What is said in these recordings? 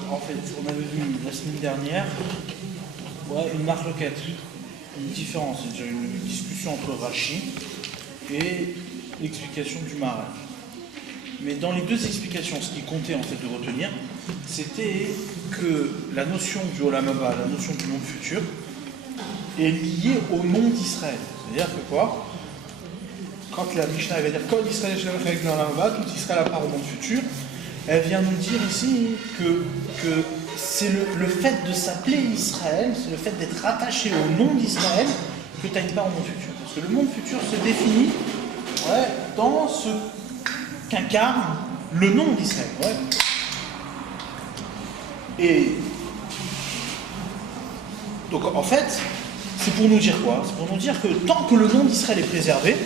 Donc en fait, on avait vu la semaine dernière une marloquette, une différence, c'est-à-dire une discussion entre Rashi et l'explication du Maharal. Mais dans les deux explications, ce qui comptait en fait de retenir, c'était que la notion du Olam Haba, la notion du monde futur, est liée au nom d'Israël. C'est-à-dire que quoi? Quand la Mishnah va dire « Kol Israël avec le Olam Haba », tout Israël à part au monde futur, elle vient nous dire ici que c'est le fait de s'appeler Israël, c'est le fait d'être rattaché au nom d'Israël que tu as une part au monde futur. Parce que le monde futur se définit dans ce qu'incarne le nom d'Israël. Et donc en fait, c'est pour nous dire quoi? C'est pour nous dire que tant que le nom d'Israël est préservé,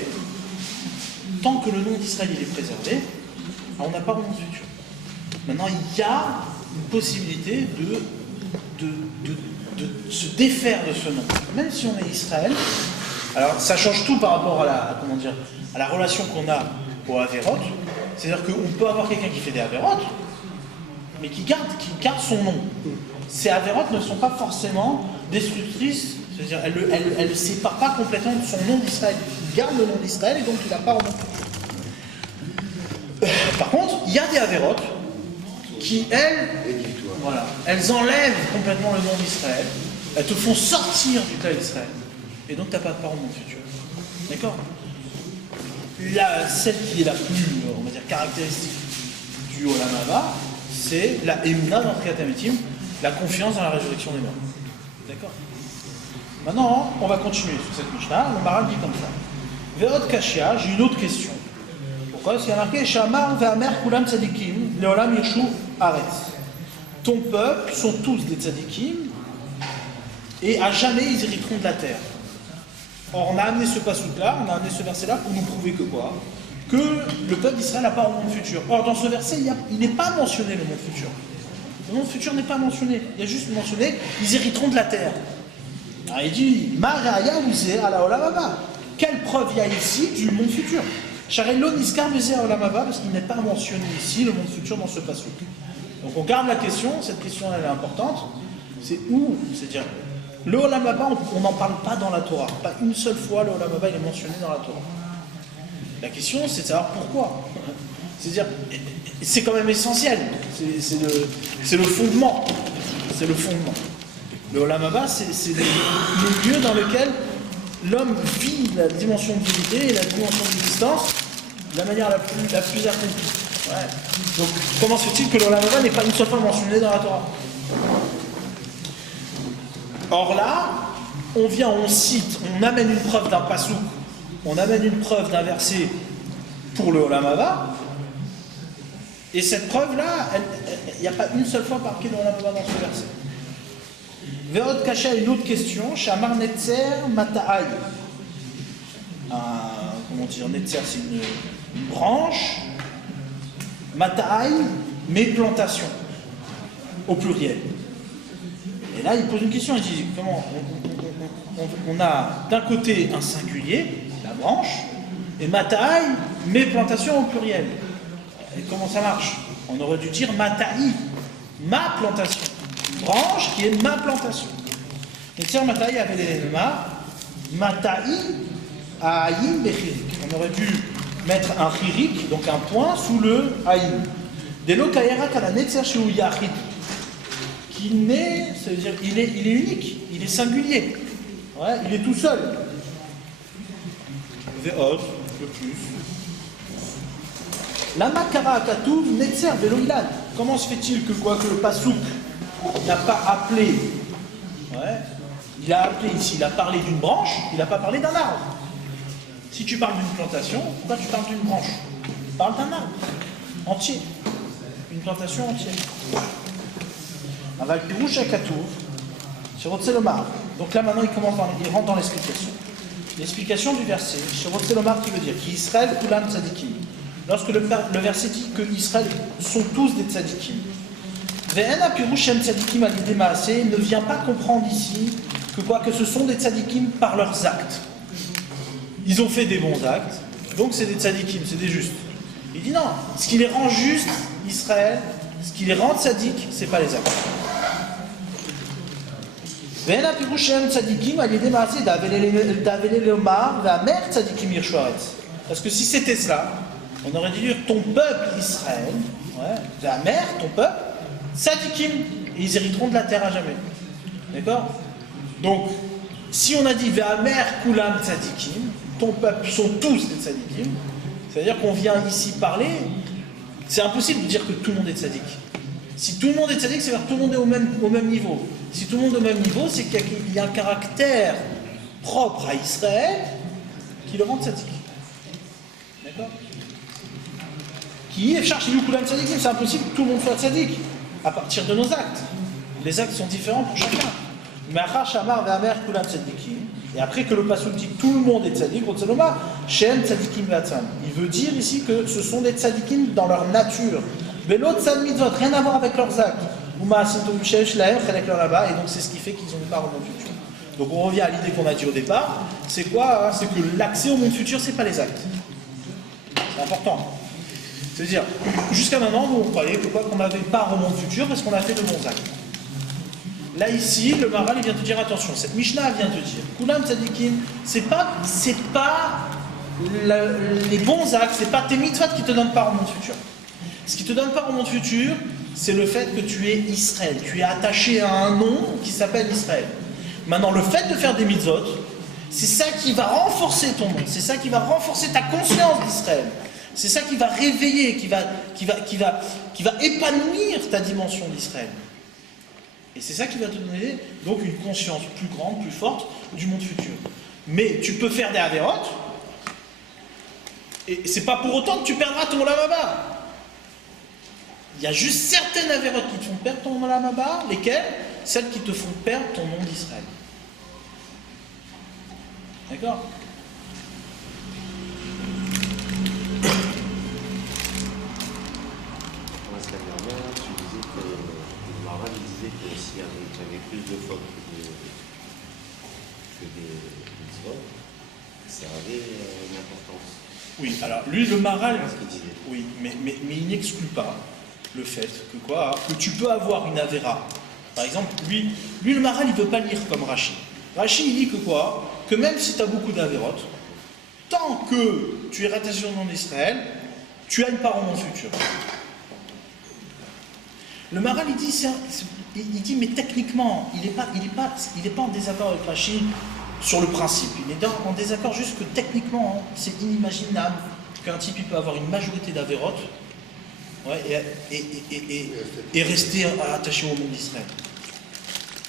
on n'a pas de monde futur. Maintenant, il y a une possibilité de se défaire de ce nom. Même si on est Israël, alors ça change tout par rapport à la relation qu'on a au Averot. C'est-à-dire qu'on peut avoir quelqu'un qui fait des Averot, mais qui garde son nom. Ces Averot ne sont pas forcément destructrices, c'est-à-dire elles ne séparent pas complètement de son nom d'Israël. Il garde le nom d'Israël et donc il n'a pas au nom. Par contre, il y a des Averot qui, elles enlèvent complètement le nom d'Israël, elles te font sortir du cas d'Israël, et donc tu n'as pas de part au monde futur. D'accord? Celle qui est la plus, on va dire, caractéristique du Olam Haba, c'est la Emunah dans Kriyat HaMetim, la confiance dans la résurrection des morts. D'accord? Maintenant, on va continuer sur cette Mishnah. Le Maharal dit comme ça. Ve'od Kashia, j'ai une autre question. Pourquoi? Parce qu'il y a marqué Shamar ve'amer kulam tzadikim leolam yirshu aretz. Ton peuple sont tous des tzadikim et à jamais ils hériteront de la terre. Or, on a amené ce passouk-là, on a amené ce verset-là pour nous prouver que quoi? Que le peuple d'Israël n'a pas un monde futur. Or, dans ce verset, il n'est pas mentionné le monde futur. Le monde futur n'est pas mentionné. Il y a juste mentionné, ils hériteront de la terre. Alors, il dit, Maraya ouzé ala olam haba. Quelle preuve il y a ici du monde futur? Charello niskar vezé à olam haba, parce qu'il n'est pas mentionné ici le monde futur dans ce passouk. Donc, on garde la question, cette question elle est importante. C'est où? C'est-à-dire, le Olam Haba, on n'en parle pas dans la Torah. Pas une seule fois le Olam Haba il est mentionné dans la Torah. La question, c'est de savoir pourquoi. C'est-à-dire, c'est quand même essentiel. C'est le fondement. C'est le fondement. Le Olam Haba, c'est le lieu dans lequel l'homme vit la dimension de divinité et la dimension d'existence de la manière la plus accomplie. Donc, comment se fait-il que le Olam Haba n'est pas une seule fois mentionné dans la Torah? Or là, on cite, on amène une preuve d'un passouk, on amène une preuve d'un verset pour le Olam Haba, et cette preuve-là, il n'y a pas une seule fois marqué le Olam Haba dans ce verset. Ve'od Kasha, une autre question, Shamar Netzer Mata'ai. Comment dire, Netzer, c'est une branche, Mata'ai, mais plantation, au pluriel. Et là, il pose une question, il dit, comment on a d'un côté un singulier, la branche, et Mata'ai, mais plantation au pluriel. Et comment ça marche? On aurait dû dire Mata'ai, ma plantation. Branche qui est ma plantation. Et tiens, Mata'ai avait les Mata'ai à Aïm Bechirik. On aurait dû mettre un chirik, donc un point, sous le Aïm. Delo Kayerak à la Netzer Sheu Yachid. Ça veut dire il est unique, il est singulier, il est tout seul. Ve'od, le plus. La makara katouv netzer velo ilad. Comment se fait-il que le pasouk n'a pas appelé? Il a appelé ici, il a parlé d'une branche, il n'a pas parlé d'un arbre. Si tu parles d'une plantation, pourquoi tu parles d'une branche? Tu parles d'un arbre entier, une plantation entière. Avec Pirouche à Katouv, sur Otselomar. Donc là maintenant il rentre dans l'explication. L'explication du verset, sur Otselomar qui veut dire qu'Israël Kulam Tzadikim. Lorsque le verset dit que Israël sont tous des Tzadikim. Ve'ena Pirouche Shem Tzadikim al-Yidé Maaseh ne vient pas comprendre ici que ce sont des Tzadikim par leurs actes. Ils ont fait des bons actes, donc c'est des Tzadikim, c'est des justes. Il dit non, ce qui les rend justes, Israël, Ce qui les rend tzadikim, c'est pas les actes. ואין הפירוש שהם צדיקים על ידי מעשי דאבלי לומר והמר צדיקים ירשו הארץ. Parce que si c'était cela, on aurait dû dire ton peuple Israël, והמר, ton peuple, tzadikim, et ils hériteront de la terre à jamais. D'accord? Donc, si on a dit והמר kulam tzadikim, ton peuple sont tous des tzadikim, c'est-à-dire qu'on vient ici parler, c'est impossible de dire que tout le monde est tzadik. Si tout le monde est tzadik, c'est-à-dire que tout le monde est au même niveau. Si tout le monde est au même niveau, c'est qu'il y a un caractère propre à Israël qui le rend tzadik. D'accord? Qui est cherche nous kulam tzadikim, c'est impossible que tout le monde soit tzadik à partir de nos actes. Les actes sont différents pour chacun. Mais achar shamar ve'amer kulam tzadikim. Et après que le pasuk dit tout le monde est tzadik, shem tzadikim ve'atzam. Il veut dire ici que ce sont des tzadikim dans leur nature. Mais l'autre tzad mitzvot, rien à voir avec leurs actes. Et donc c'est ce qui fait qu'ils ont une part au monde futur. Donc on revient à l'idée qu'on a dit au départ. C'est quoi hein? C'est que l'accès au monde futur, c'est pas les actes. C'est important. C'est-à-dire, jusqu'à maintenant, vous croyez que quoi qu'on avait part au monde futur parce qu'on a fait de bons actes. Là ici, le Maharal il vient te dire attention, cette Mishnah vient te dire Kulam tzadikim, c'est pas les bons actes, c'est pas tes mitzvot qui te donnent part au monde futur. Ce qui te donne part au monde futur, c'est le fait que tu es Israël. Tu es attaché à un nom qui s'appelle Israël. Maintenant, le fait de faire des mitzvot, c'est ça qui va renforcer ton nom, c'est ça qui va renforcer ta conscience d'Israël. C'est ça qui va réveiller, qui va épanouir ta dimension d'Israël. Et c'est ça qui va te donner donc une conscience plus grande, plus forte du monde futur. Mais tu peux faire des avérotes, et c'est pas pour autant que tu perdras ton olam haba. Il y a juste certaines avérotes qui te font perdre ton olam haba, lesquelles? Celles qui te font perdre ton nom d'Israël. D'accord? J'avais plus de fautes que des mitzvot, ça avait une importance. Oui, alors lui, le Maharal, oui, mais il n'exclut pas le fait que quoi, que tu peux avoir une avéra. Par exemple, lui le Maharal, il ne veut pas lire comme Rashi. Rashi, il dit que quoi, que même si tu as beaucoup d'avérotes, tant que tu es rattaché au nom d'Israël, tu as une part au monde futur. Le Maharal, il dit, mais techniquement, il n'est pas en désaccord avec Rashi sur le principe. Il est en désaccord juste que techniquement, hein, c'est inimaginable qu'un type il peut avoir une majorité d'avérotes et rester attaché au nom d'Israël.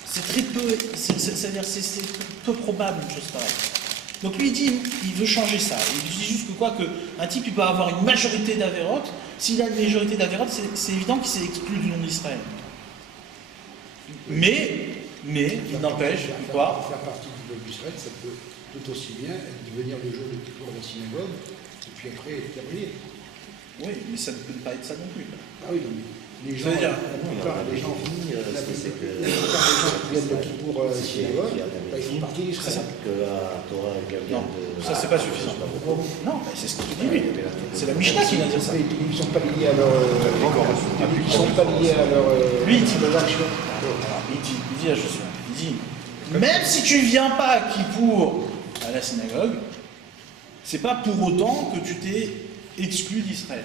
C'est très peu, c'est-à-dire c'est peu probable une chose pareille. Donc lui, il dit, il veut changer ça. Il dit juste que quoi, qu'un type il peut avoir une majorité d'avérotes. S'il a une majorité d'avérotes, c'est évident qu'il s'est exclu du nom d'Israël. Mais il n'empêche que quoi. Faire partie du peuple d'Israël, ça peut tout aussi bien devenir le jour de Kippour à la synagogue, et puis après être terminé. Oui, mais ça ne peut pas être ça non plus. Ah oui, non, mais les gens, la plupart des gens qui viennent de Kippour à la synagogue, ils font partie d'Israël. Non, ça c'est pas suffisant. Non, c'est ce qu'il dit lui. C'est la Mishnah qui vient dire ça. Ils ne sont pas liés à leur. Ils sont pas liés à leur. Lui, il dit action. Il dit à Josué, il dit, même si tu ne viens pas à Kippour à la synagogue, c'est pas pour autant que tu t'es exclu d'Israël.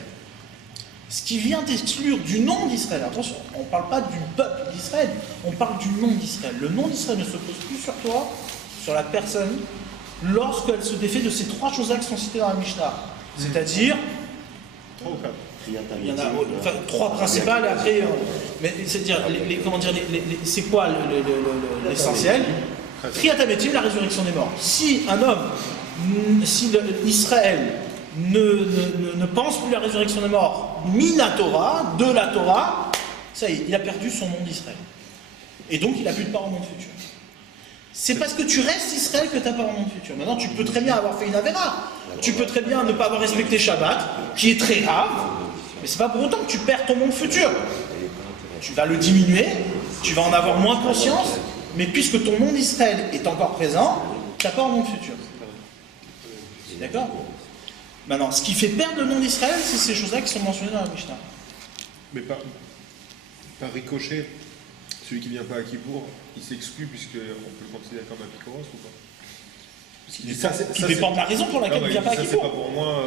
Ce qui vient t'exclure du nom d'Israël, attention, on ne parle pas du peuple d'Israël, on parle du nom d'Israël. Le nom d'Israël ne se pose plus sur toi, sur la personne, lorsqu'elle se défait de ces trois choses-là qui sont citées dans la Mishnah. C'est-à-dire, il y en a enfin, trois principales, et après, mais c'est-à-dire, c'est quoi l'essentiel? Triatametim, la résurrection des morts. Si un homme, si Israël ne pense plus à la résurrection des morts, la Torah, de la Torah, ça y est, il a perdu son nom d'Israël. Et donc, il n'a plus de part au monde futur. C'est parce que tu restes Israël que tu n'as pas au monde futur. Maintenant, tu peux très bien avoir fait une avéra. Tu peux très bien ne pas avoir respecté Shabbat, qui est très grave, mais c'est pas pour autant que tu perds ton monde futur. Tu vas le diminuer, tu vas en avoir moins conscience, mais puisque ton nom d'Israël est encore présent, tu n'as pas au monde futur. D'accord? Maintenant, ce qui fait perdre le nom d'Israël, c'est ces choses-là qui sont mentionnées dans la Mishnah. Mais par ricochet, celui qui vient pas à Kippour, il s'exclut puisqu'on peut le considérer comme un picoros ou pas? Tout dépend de la raison pour laquelle il ne vient pas à Ça, c'est Kippour. pas pour moi.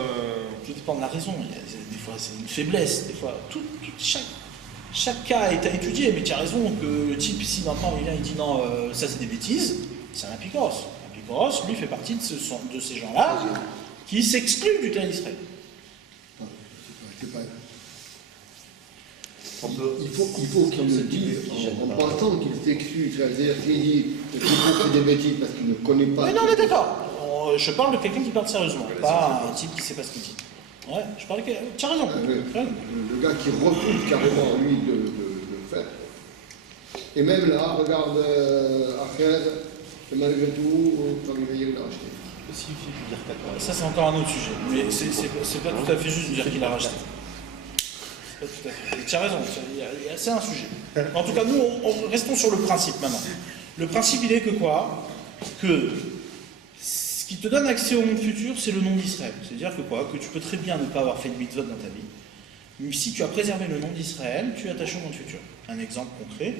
Tout dépend de la raison. Des fois, c'est une faiblesse. Des fois, chaque cas est à étudier. Mais tu as raison que le type, ici, maintenant, il vient, il dit non, ça c'est des bêtises, c'est un picoros. Un picoros, lui, fait partie de ces gens-là qui s'excluent du terrain d'Israël. C'est pas... On peut- Il faut qu'il le dise en pensant qu'il s'excuse. C'est-à-dire qu'il dit qu'il fait des bêtises parce qu'il ne connaît pas. Mais non, on est d'accord. Je parle de quelqu'un qui parle sérieusement, pas un type qui ne sait pas ce qu'il dit. Ouais, je parle de quelqu'un. Tu as raison. Le gars qui refuse carrément, lui, de le faire. Et même là, regarde Achaz, et malgré tout, quand il l'a racheté. Ça, c'est encore un autre sujet. Mais c'est pas tout à fait juste de dire qu'il a racheté. Pas tout à fait. Tu as raison, c'est un sujet. En tout cas, nous, restons sur le principe maintenant. Le principe, il est que quoi? Que ce qui te donne accès au monde futur, c'est le nom d'Israël. C'est-à-dire que quoi? Que tu peux très bien ne pas avoir fait de mitzvot dans ta vie. Mais si tu as préservé le nom d'Israël, tu es attaché au monde futur. Un exemple concret,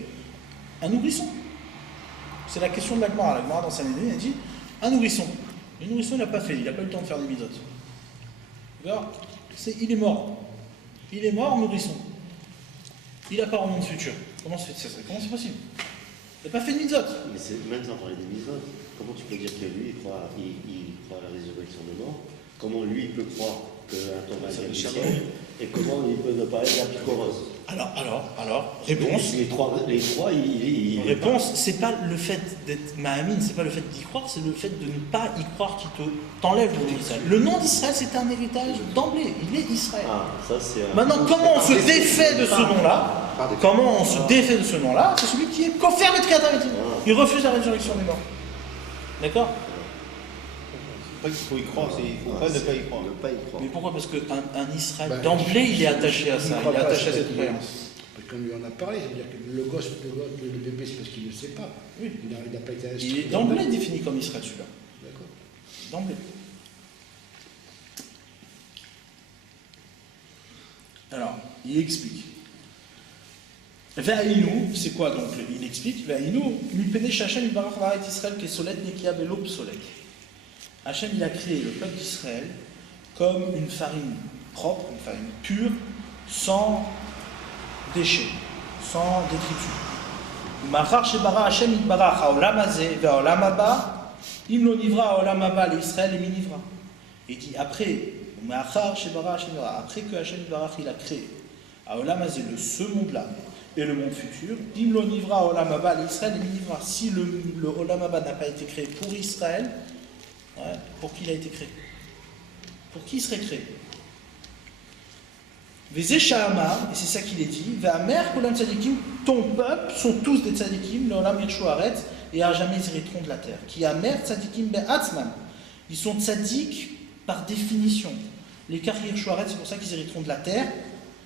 un nourrisson. C'est la question de l'Agmara. L'Agmara, dans sa médaille, elle dit un nourrisson. Le nourrisson, il n'a pas fait, il n'a pas eu le temps de faire des mitzvot. D'accord? Il est mort. Il est mort, nourrisson. Il n'a pas un monde futur. Comment c'est possible? Il n'a pas fait de mitzvot. Mais c'est maintenant parler des mitzvot. Comment tu peux dire que lui, il croit à la résurrection des morts? Comment lui, il peut croire qu'un Thomas vient du ciel? Et comment il peut ne pas être apicurose? Alors, réponse. Les trois, Réponse, c'est pas le fait d'être Mahamine, c'est pas le fait d'y croire, c'est le fait de ne pas y croire qui t'enlève le nom d'Israël. Le nom d'Israël, c'est un héritage d'emblée, il est Israël. Maintenant, comment on se défait de ce nom-là? Comment on se défait de ce nom-là? C'est celui qui est confirmé de Créativité. Il refuse la résurrection des morts. D'accord? C'est pas qu'il faut y croire, il ne faut pas ne pas y croire. Mais pourquoi? Parce qu'un Israël, d'emblée, il est attaché à ça, il est attaché à cette croyance. Parce qu'on lui en a parlé, c'est-à-dire que le gosse, le bébé, c'est parce qu'il ne le sait pas. Oui. Il n'a pas été instruit. Il est d'emblée défini comme Israël, celui-là. D'accord. D'emblée. Alors, il explique. Ve'aïnou, c'est quoi donc? Il explique. Ve'aïnou, mipene shachem ibarach va'et Israël kesolet nekia belo psolek. Hachem, il a créé le peuple d'Israël comme une farine propre, une farine pure, sans déchets, sans détritus. Machar shebara Hachem itbarach haolam hazeh ve'haolam haba, im lo nivra haolam haba l'Israël et minivra. Et dit après, machar shebara Hachem itbarach, après que Hachem itbarach il a créé haolam hazeh, ce monde-là et le monde futur, im lo nivra haolam haba l'Israël et minivra. Si le haolam haba n'a pas été créé pour Israël, ouais, pour qui il a été créé? Pour qui il serait créé? Vezé Sha'amar, et c'est ça qu'il est dit, Ve'amer kolam tzadikim, ton peuple sont tous des tzadikim, l'olam yirshu haaretz, et à jamais ils hériteront de la terre. Qui amer tzadikim be'atzman, ils sont tzadik par définition. Les kar yirshu haaretz, c'est pour ça qu'ils hériteront de la terre,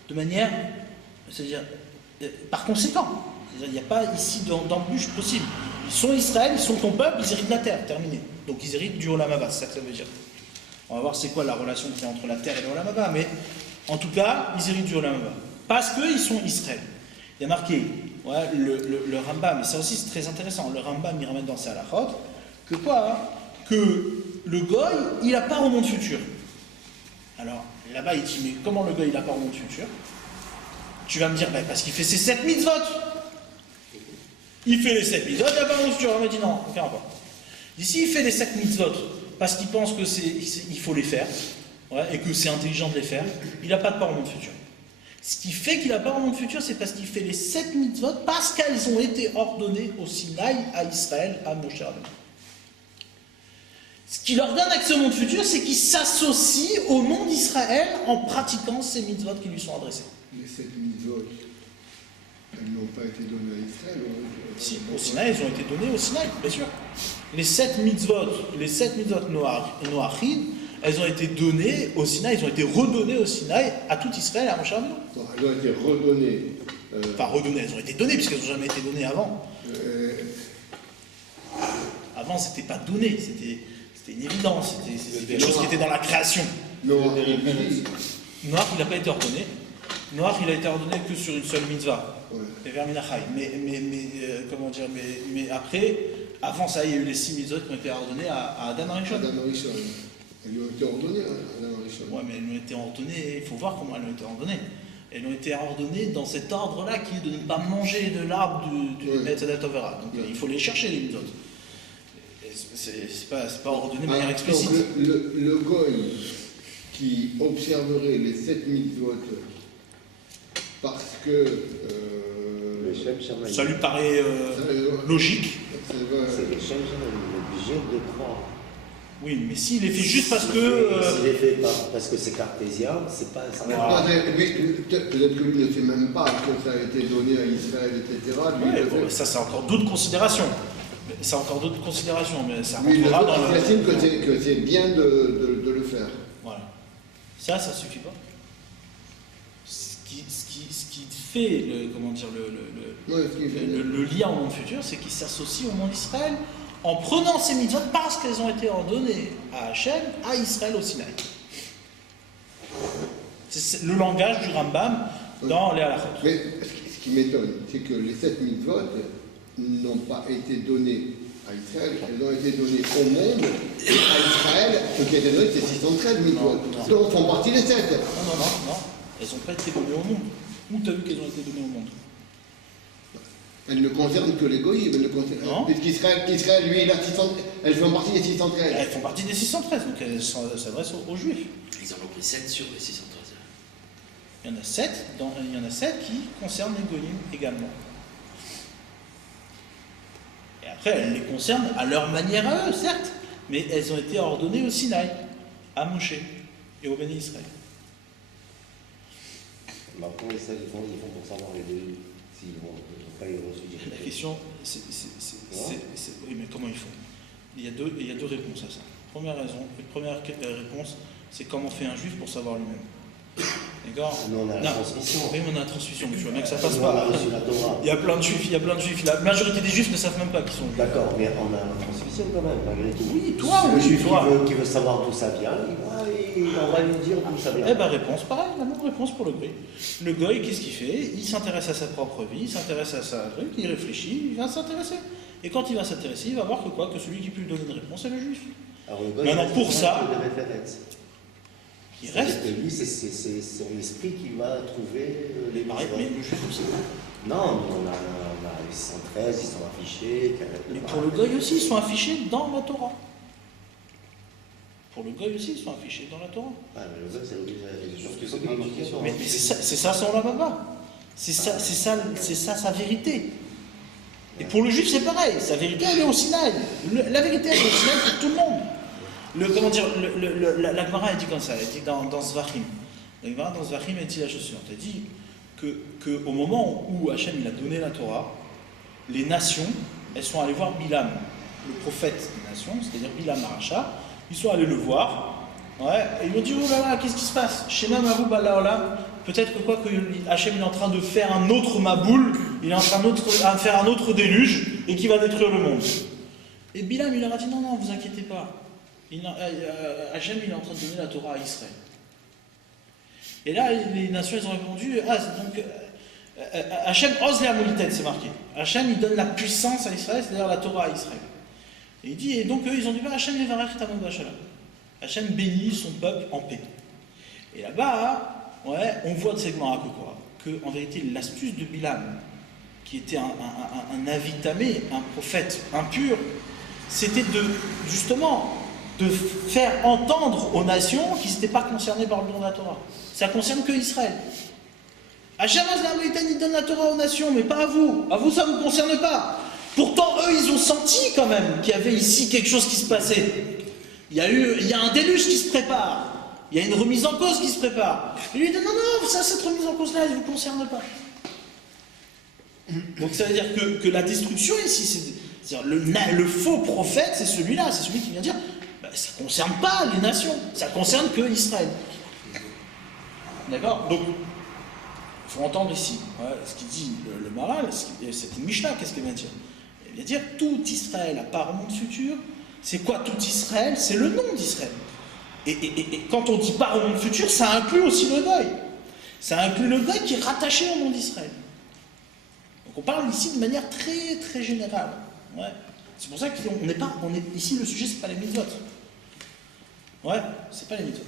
de manière, c'est-à-dire, par conséquent. Il n'y a pas ici d'embûche possible. Ils sont Israël, ils sont ton peuple, ils héritent de la terre, terminé. Donc ils héritent du Olam Haba, c'est ça que ça veut dire. On va voir c'est quoi la relation qu'il y a entre la terre et le Olam Haba, mais en tout cas, ils héritent du Olam Haba. Parce qu'ils sont Israël. Il y a marqué, ouais, le Rambam, et ça aussi c'est très intéressant, le Rambam il ramène dans sa halachot, que quoi? Que le Goy, il a part au monde futur. Alors, là-bas il dit, mais comment le Goy il a part au monde futur? Tu vas me dire, ben, parce qu'il fait ses 7 mitzvot. Il fait les 7 mitzvot, il a pas au monde futur. On m'a dit non, aucun rapport. D'ici, il fait les 7 mitzvot parce qu'il pense qu'il faut les faire, ouais, et que c'est intelligent de les faire. Il n'a pas de part au monde futur. Ce qui fait qu'il n'a pas au monde futur, c'est parce qu'il fait les 7 mitzvot parce qu'elles ont été ordonnées au Sinaï, à Israël, à Moshe Rabbeinu. Ce qui leur donne accès au monde futur, c'est qu'ils s'associent au nom d'Israël en pratiquant ces mitzvot qui lui sont adressés. Les 7 mitzvot, elles n'ont pas été données à Israël. Si, au Sinaï, elles ont été données au Sinaï, bien sûr. Les 7 mitzvot Noachim, elles ont été données au Sinaï, elles ont été redonnées au Sinaï à tout Israël et à Moshe Rabbeinu. Elles ont été redonnées. Enfin, redonnées, elles ont été données, puisqu'elles n'ont jamais été données avant. Avant, c'était pas donné, c'était une évidence, c'était quelque chose qui était dans la création. Non, Noach, il n'a pas été ordonné. Noach, il a été ordonné que sur une seule mitzvah. Ouais. Les Verminachai. Comment dire, mais après, avant ça, il y a eu les 6 mitzvot qui ont été ordonnées à Adam Arishon. Adam Arishon. Elles lui ont été ordonnées, hein, Adam Arishon. Ouais, mais elles ont été ordonnées, il faut voir comment elles ont été ordonnées. Elles ont été ordonnées dans cet ordre-là qui est de ne pas manger de l'arbre du Etz Hadat Tovera. Donc il faut les chercher, les mitzvot. C'est pas ordonné de manière explicite. Donc le goy qui observerait les 7 mitzvot parce que Le Shem Shamaï. Ça lui paraît logique. C'est le Shem Shamaï, il est obligé de croire. Oui, mais s'il les fait juste parce que... S'il les fait parce que c'est cartésien, c'est pas... peut-être que lui ne sait même pas que ça a été donné à Israël, etc. Lui, Ouais, il le bon, fait. ça, c'est encore d'autres considérations. C'est encore d'autres considérations, mais ça Lui, il rentrera dans le... estime que c'est bien de le faire. Voilà. Ça suffit pas. Ce qui fait le lien au monde futur, c'est qu'il s'associe au monde Israël en prenant ces mitzvot parce qu'elles ont été ordonnées à Hachem, à Israël, au Sinaï. C'est le langage du Rambam dans les halachot. Mais ce qui m'étonne, c'est que les 7 mitzvot n'ont pas été données à Israël, elles ont été données au monde, et à Israël, ce qui a été donné, c'est 613 mitzvot. Donc font partie des 7. Non. Elles n'ont pas été données au monde. Où tu as vu qu'elles ont été données au monde? Elles ne concernent que les goyim, Non. puisqu'Israël, lui, il a 600, elles font partie des 613. Elles font partie des 613, donc elles s'adressent aux Juifs. Ils en ont pris 7 sur les 613. Il y en a 7 qui concernent les goyim également. Et après, elles les concernent à leur manière à eux, certes, mais elles ont été ordonnées au Sinaï, à Moshe et au Béni Israël. Bah, comment ils font pour savoir les deux s'ils n'ont pas eu reçu du La question, oui, mais comment ils font? Il y a deux réponses à ça. Première réponse, c'est comment fait un juif pour savoir lui-même. D'accord? Nous, on a la transmission. Oui, mais on a la transmission, mais je vois bien que ça passe Nous, on a pas. reçu la Torah. Il y a plein de juifs. La majorité des juifs ne savent même pas qui sont. D'accord, mais on a la transmission quand même, malgré tout. Oui, toi, Le oui, juif toi. qui veut savoir d'où ça vient, on va lui dire d'où ça vient. Eh ben, réponse, pareil, la même réponse pour le goy. Le goy, qu'est-ce qu'il fait? Il s'intéresse à sa propre vie, il s'intéresse à sa truc, il réfléchit, il va s'intéresser. Et quand il va s'intéresser, il va voir que celui qui peut lui donner une réponse est le juif. Alors, le goy, Maintenant, il pour reste ça, de référence. il reste. Et lui, c'est son esprit qui va trouver les Pareil, mais le juif aussi. Non, on a les 113, ils sont affichés. Mais pour le goy aussi, ils sont affichés dans la Torah. Pour le goy aussi, ils sont affichés dans la Torah. Ah, mais le goy, c'est l'obligation. Mais c'est ça son Baba. C'est ça sa vérité. Et pour le juif, c'est pareil. Sa vérité, elle est au Sinaï. La vérité, elle est au Sinaï pour tout le monde. La Gemara, elle dit comme ça. Elle dit dans Zvachim. La Gemara, dans Zvachim, elle dit la chose suivante. Elle dit qu'au moment où Hachem il a donné la Torah, les nations, elles sont allées voir Bilam, le prophète des nations, c'est-à-dire Bilam Aracha. Ils sont allés le voir, et ils lui ont dit: oh là là, qu'est-ce qui se passe? Shema Mabou Balaolam, peut-être que Hachem est en train de faire un autre Maboul, il est en train de faire un autre déluge, et qui va détruire le monde. Et Bilam, il leur a dit: non, vous inquiétez pas. Hachem, il est en train de donner la Torah à Israël. Et là, les nations, elles ont répondu: donc, Hachem ose les amolites, c'est marqué. Hachem, il donne la puissance à Israël, c'est-à-dire la Torah à Israël. Et il dit, et donc eux, ils ont dit: Hachem Yevarech Tamon B'Shalom. Hachem bénit son peuple en paix. Et là-bas, on voit de ces Gemara que en vérité, l'astuce de Bilam, qui était un avitamé, un prophète impur, c'était justement de faire entendre aux nations qui n'étaient pas concernées par le don de la Torah. Ça concerne que Israël. Hachem il donne la Torah aux nations, mais pas à vous. À vous, ça ne vous concerne pas. Pourtant, eux, ils ont senti quand même qu'il y avait ici quelque chose qui se passait. Il y a un déluge qui se prépare. Il y a une remise en cause qui se prépare. Et lui dit: non, cette remise en cause-là, elle ne vous concerne pas. Donc ça veut dire que la destruction ici, c'est-à-dire le faux prophète, c'est celui-là, c'est celui qui vient dire: ça ne concerne pas les nations, ça concerne que Israël. D'accord? Donc, il faut entendre ici ce qu'il dit le Maral, c'est une Mishnah, qu'est-ce qu'il vient dire? Il vient dire: tout Israël à part au monde futur. C'est quoi tout Israël? C'est le nom d'Israël. Et quand on dit part au monde futur, ça inclut aussi le goy. Ça inclut le grec qui est rattaché au nom d'Israël. Donc on parle ici de manière très très générale. Ouais. C'est pour ça qu'on n'est pas, ici le sujet c'est pas les mitzvot. Ouais, c'est pas les mitzvot.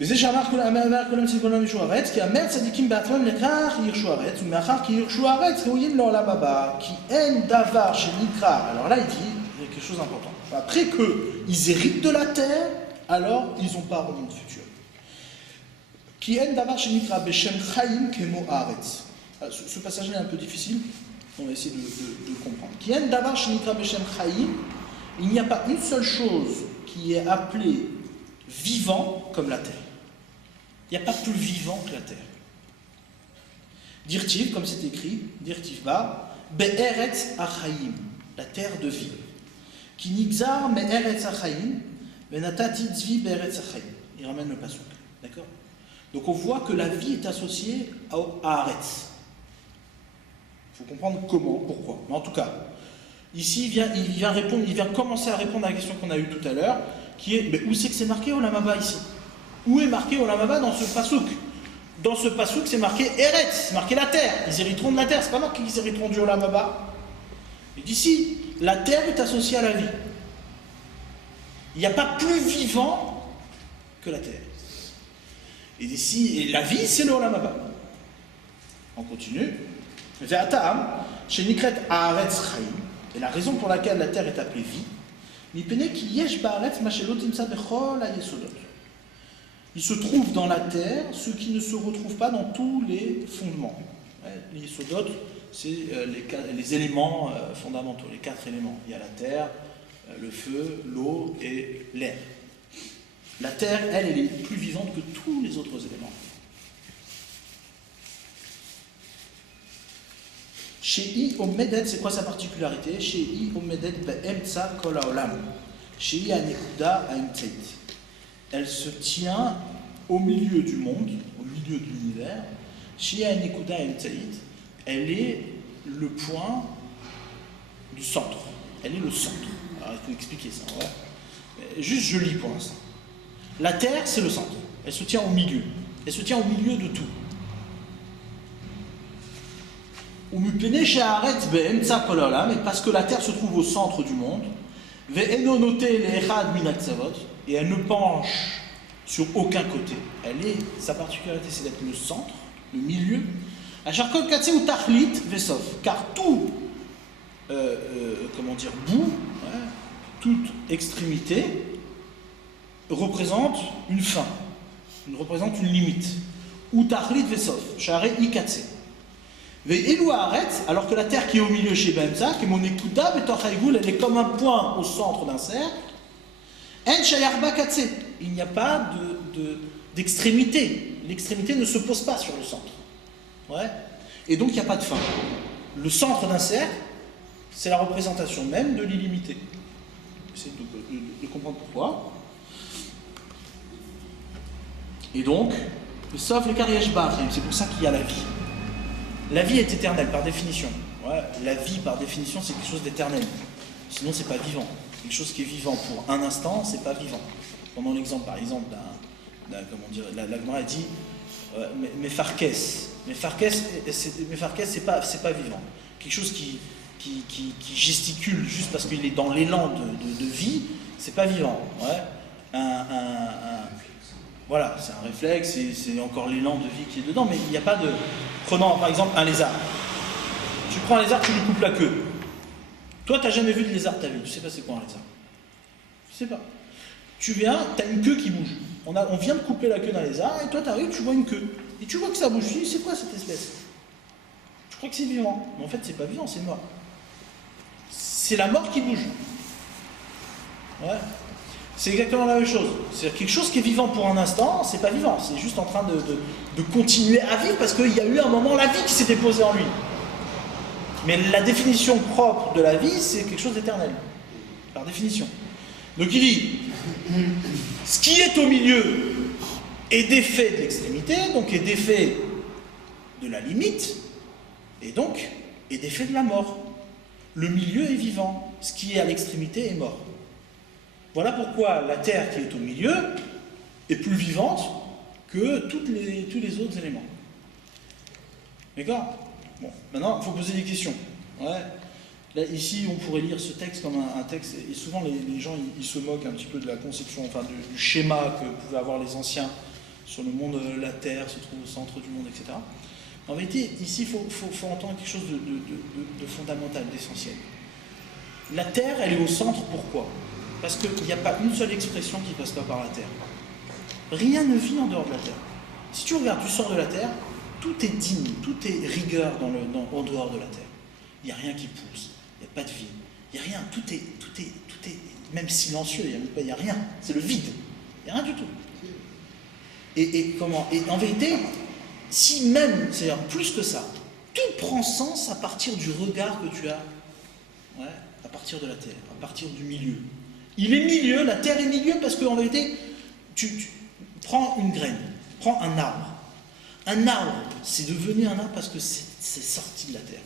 וזה שאמר כולם ציבורם ירשו הארץ, כי המר צדיקים בעצמם לכך ירשו הארץ, ומאחר כי ירשו הארץ ראויים לעולם הבא, כי אין דבר שנקרא, alors là il dit, il y a quelque chose d'important, après qu'ils héritent de la terre, alors ils ont part au monde futur. כי אין דבר שנקרא בשם חיים כמו הארץ. Ce passage est un peu difficile, on va essayer de le comprendre. כי אין דבר שנקרא בשם חיים, il n'y a pas une seule chose qui est appelée vivant comme la terre. Il n'y a pas plus vivant que la terre. Dirtiv, comme c'est écrit, Dirtiv ba, Be'eretz achayim, la terre de vie. Ki nigzar me'eretz achayim, venatati tzvi be'eretz achayim. Il ramène le pasuk. D'accord? Donc on voit que la vie est associée à Haaretz. Il faut comprendre comment, pourquoi. Mais en tout cas, ici il vient commencer à répondre à la question qu'on a eue tout à l'heure, qui est, mais où c'est que c'est marqué Olam Haba ici? Où est marqué Olam Haba dans ce pasouk? Dans ce pasouk, c'est marqué Eretz, c'est marqué la terre. Ils hériteront de la terre, c'est pas marqué qu'ils hériteront du Olam Haba. Et d'ici, la terre est associée à la vie. Il n'y a pas plus vivant que la terre. Et d'ici, la vie, c'est le Olam Haba. On continue. Ve'atam, shenikret haaretz chaim. Et la raison pour laquelle la terre est appelée vie, il se trouve dans la terre ce qui ne se retrouve pas dans tous les fondements. Les yesodot, c'est les éléments fondamentaux, les 4 éléments. Il y a la terre, le feu, l'eau et l'air. La terre, elle est plus vivante que tous les autres éléments. Shei Omedet, c'est quoi sa particularité? Shei Omedet be'emtsa kol haolam. Shei hanekuda ha'emtzeit. Elle se tient au milieu du monde, au milieu de l'univers. Shei hanekuda ha'emtzeit. Elle est le point du centre. Elle est le centre. Alors il faut expliquer ça. Ouais. Juste je lis pour l'instant. La terre, c'est le centre. Elle se tient au milieu. Elle se tient au milieu de tout. Et parce que la terre se trouve au centre du monde, et elle ne penche sur aucun côté. Sa particularité, c'est d'être le centre, le milieu. Car tout, bout, toute extrémité représente une fin, représente une limite. Ou tachlit vesov, share ikatse. Alors que la terre qui est au milieu chez Bemza, qui est mon écouta, elle est comme un point au centre d'un cercle. Il n'y a pas d'extrémité. L'extrémité ne se pose pas sur le centre. Ouais. Et donc il n'y a pas de fin. Le centre d'un cercle, c'est la représentation même de l'illimité. Essayez de comprendre pourquoi. Et donc, sauf les Karyesh Ba'achim, c'est pour ça qu'il y a la vie. La vie est éternelle par définition. Ouais, la vie par définition c'est quelque chose d'éternel. Sinon c'est pas vivant. Quelque chose qui est vivant pour un instant, c'est pas vivant. Prenons l'exemple par exemple la Gemara dit Mefarkes. Mefarkes c'est pas vivant. Quelque chose qui gesticule juste parce qu'il est dans l'élan de vie, c'est pas vivant. Ouais. Voilà, c'est un réflexe, c'est encore l'élan de vie qui est dedans, mais il n'y a pas de... Prenons par exemple un lézard. Tu prends un lézard, tu lui coupes la queue. Toi, tu n'as jamais vu de lézard de ta vie, tu ne sais pas c'est quoi un lézard. Tu sais pas. Tu viens, tu as une queue qui bouge. On vient de couper la queue d'un lézard, et toi tu arrives, tu vois une queue. Et tu vois que ça bouge. Tu dis, c'est quoi cette espèce? Je crois que c'est vivant. Mais en fait, c'est pas vivant, c'est mort. C'est la mort qui bouge. Ouais. C'est exactement la même chose. C'est quelque chose qui est vivant pour un instant, c'est pas vivant. C'est juste en train de continuer à vivre parce qu'il y a eu un moment la vie qui s'est déposée en lui. Mais la définition propre de la vie, c'est quelque chose d'éternel. Par définition. Donc il dit, ce qui est au milieu est défait de l'extrémité, donc est défait de la limite, et donc est défait de la mort. Le milieu est vivant, ce qui est à l'extrémité est mort. Voilà pourquoi la terre qui est au milieu est plus vivante que tous les autres éléments. D'accord? Bon, maintenant, il faut poser des questions. Ouais. Là, ici, on pourrait lire ce texte comme un texte, et souvent les gens ils se moquent un petit peu de la conception, enfin du schéma que pouvaient avoir les anciens sur le monde, la Terre se trouve au centre du monde, etc. En vérité, ici, il faut entendre quelque chose de fondamental, d'essentiel. La Terre, elle est au centre, pourquoi? Parce qu'il n'y a pas une seule expression qui passe pas par la Terre. Rien ne vit en dehors de la Terre. Si tu regardes, tu sors de la Terre, tout est digne, tout est rigueur en dehors de la Terre. Il n'y a rien qui pousse, il n'y a pas de vie, il n'y a rien, tout est même silencieux, il n'y a rien, c'est le vide, il n'y a rien du tout. Et en vérité, si même, c'est-à-dire plus que ça, tout prend sens à partir du regard que tu as, ouais, à partir de la Terre, à partir du milieu. Il est milieu, la Terre est milieu parce qu'en vérité, tu prends une graine, prends un arbre. Un arbre, c'est devenu un arbre parce que c'est sorti de la Terre.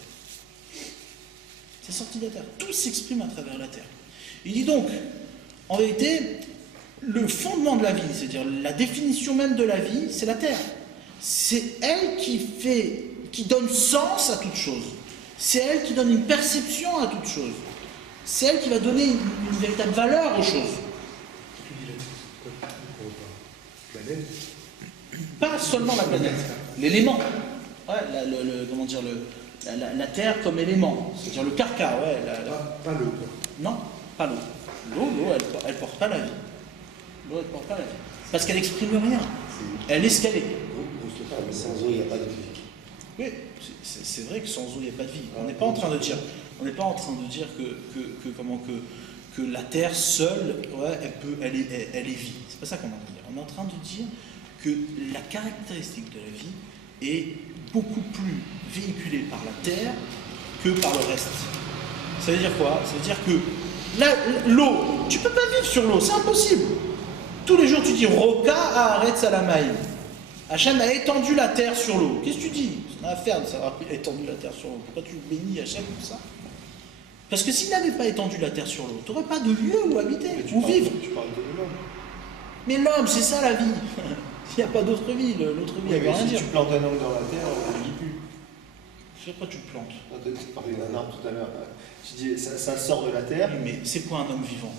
C'est sorti de la Terre. Tout s'exprime à travers la Terre. Il dit donc, en vérité, le fondement de la vie, c'est-à-dire la définition même de la vie, c'est la Terre. C'est elle qui donne sens à toute chose. C'est elle qui donne une perception à toute chose. C'est elle qui va donner une véritable valeur aux choses. Pas seulement la planète, l'élément. Ouais, comment dire, la Terre comme élément, c'est-à-dire le carca. Ouais, Pas l'eau. Non, pas l'eau. L'eau, elle porte pas la vie. L'eau, elle porte pas la vie. Parce qu'elle n'exprime rien. Elle est ce qu'elle est. Mais sans eau, il n'y a pas de vie. Oui, c'est vrai que sans eau, il n'y a pas de vie. On n'est pas en train de dire, que la Terre seule, ouais, elle est vie. C'est pas ça qu'on est en train de dire. On est en train de dire que la caractéristique de la vie est beaucoup plus véhiculée par la Terre que par le reste. Ça veut dire quoi? Ça veut dire que l'eau, tu ne peux pas vivre sur l'eau, c'est impossible. Tous les jours, tu dis Roka Haaretz Salamaïm. Hachem a étendu la terre sur l'eau. Qu'est-ce que tu dis? Ça n'a à faire de savoir qu'il a étendu la terre sur l'eau. Pourquoi tu bénis Hachem comme ça? Parce que s'il n'avait pas étendu la terre sur l'eau, tu n'aurais pas de lieu où habiter, où vivre. Tu parles de l'homme. Mais l'homme, c'est ça la vie. Il n'y a pas d'autre vie. L'autre vie, elle ne veut rien Si dire. tu plantes un homme dans la terre, il ne vit plus. Je sais pas, tu le plantes. Tu parlais d'un arbre tout à l'heure. Tu dis ça sort de la terre. Oui, mais c'est quoi un homme vivant?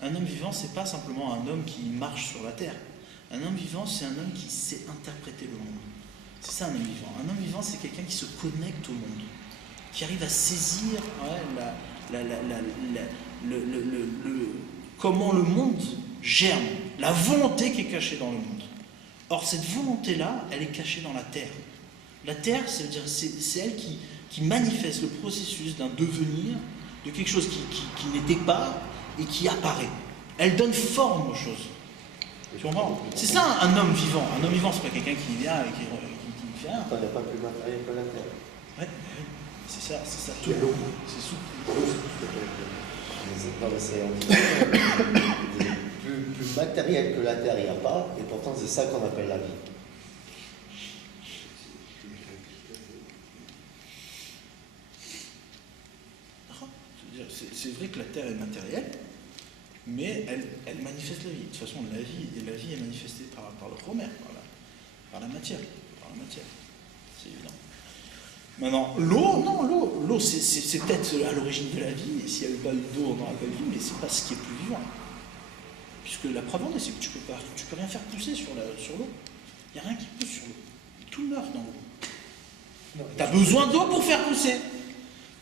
Un homme vivant, c'est pas simplement un homme qui marche sur la terre. Un homme vivant, c'est un homme qui sait interpréter le monde. C'est ça un homme vivant. Un homme vivant, c'est quelqu'un qui se connecte au monde, qui arrive à saisir comment le monde germe, la volonté qui est cachée dans le monde. Or, cette volonté-là, elle est cachée dans la terre. La terre, c'est elle qui manifeste le processus d'un devenir, de quelque chose qui n'était pas et qui apparaît. Elle donne forme aux choses. Tu comprends? C'est ça un homme vivant. Un homme vivant, c'est pas quelqu'un qui vient et qui fait rien. Il n'y a pas plus matériel que la terre. Ouais, c'est ça. Qui est l'eau. C'est souple. Non, mais c'est plus matériel que la terre, il n'y a pas, et pourtant c'est ça qu'on appelle la vie. C'est vrai que la terre est matérielle, mais elle manifeste la vie. De toute façon, la vie est manifestée par le chromère, par la matière. C'est évident. Maintenant, l'eau, c'est peut-être à l'origine de la vie, et s'il n'y avait pas eu d'eau, on n'aurait pas eu de vie, mais c'est pas ce qui est plus vivant. Puisque la preuve en est, c'est que tu peux rien faire pousser sur l'eau. Il n'y a rien qui pousse sur l'eau. Tout meurt dans l'eau. Tu as besoin d'eau pour faire pousser.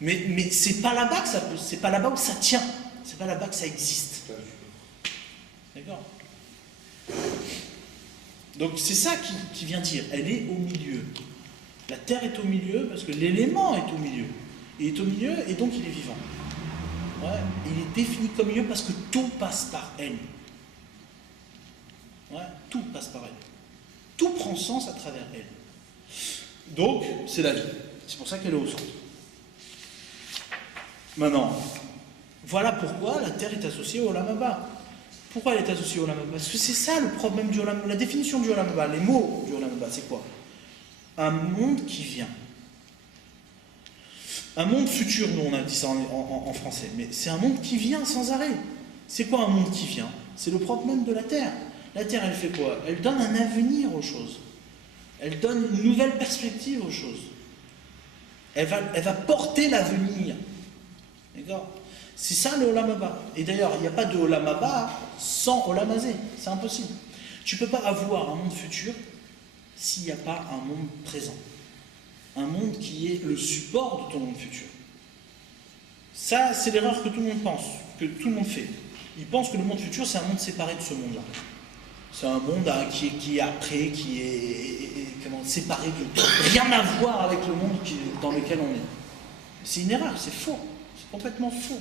Mais c'est pas là-bas que ça pousse, c'est pas là-bas où ça tient, c'est pas là-bas que ça existe. D'accord? Donc c'est ça qui vient dire, elle est au milieu. La terre est au milieu parce que l'élément est au milieu. Il est au milieu et donc il est vivant. Ouais, il est défini comme milieu parce que tout passe par elle. Ouais, tout passe par elle. Tout prend sens à travers elle. Donc, c'est la vie. C'est pour ça qu'elle est au centre. Maintenant, voilà pourquoi la terre est associée au Olam Haba. Pourquoi elle est associée au Olam Haba? Parce que c'est ça le problème du Olam Haba. La définition du Olam Haba, les mots du Olam Haba, c'est quoi? Un monde qui vient. Un monde futur, nous on a dit ça en français, mais c'est un monde qui vient sans arrêt. C'est quoi un monde qui vient? C'est le propre même de la terre. La terre, elle fait quoi? Elle donne un avenir aux choses. Elle donne une nouvelle perspective aux choses. Elle va porter l'avenir. D'accord? C'est ça le Olam Haba. Et d'ailleurs, il n'y a pas de Olam Haba sans Olam Hazé. C'est impossible. Tu ne peux pas avoir un monde futur s'il n'y a pas un monde présent. Un monde qui est le support de ton monde futur. Ça, c'est l'erreur que tout le monde pense, que tout le monde fait. Il pense que le monde futur, c'est un monde séparé de ce monde-là. C'est un monde qui est après, qui est séparé, rien à voir avec le monde dans lequel on est. C'est une erreur, c'est faux. C'est complètement faux.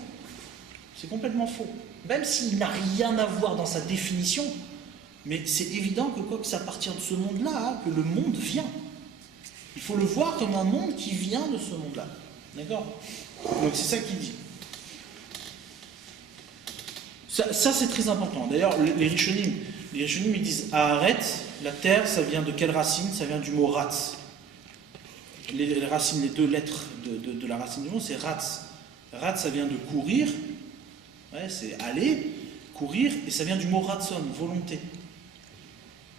C'est complètement faux. Même s'il n'a rien à voir dans sa définition, mais c'est évident que quoi que c'est à partir de ce monde-là, que le monde vient. Il faut le voir comme un monde qui vient de ce monde-là. D'accord? Donc c'est ça qu'il dit. Ça c'est très important. D'ailleurs, les Rishonim, ils disent Haaret, la terre, ça vient de quelle racine? Ça vient du mot Ratz. Les racines, les deux lettres de la racine du mot, c'est Ratz. Ratz, ça vient de courir, ouais, c'est aller, courir, et ça vient du mot Ratzon, volonté.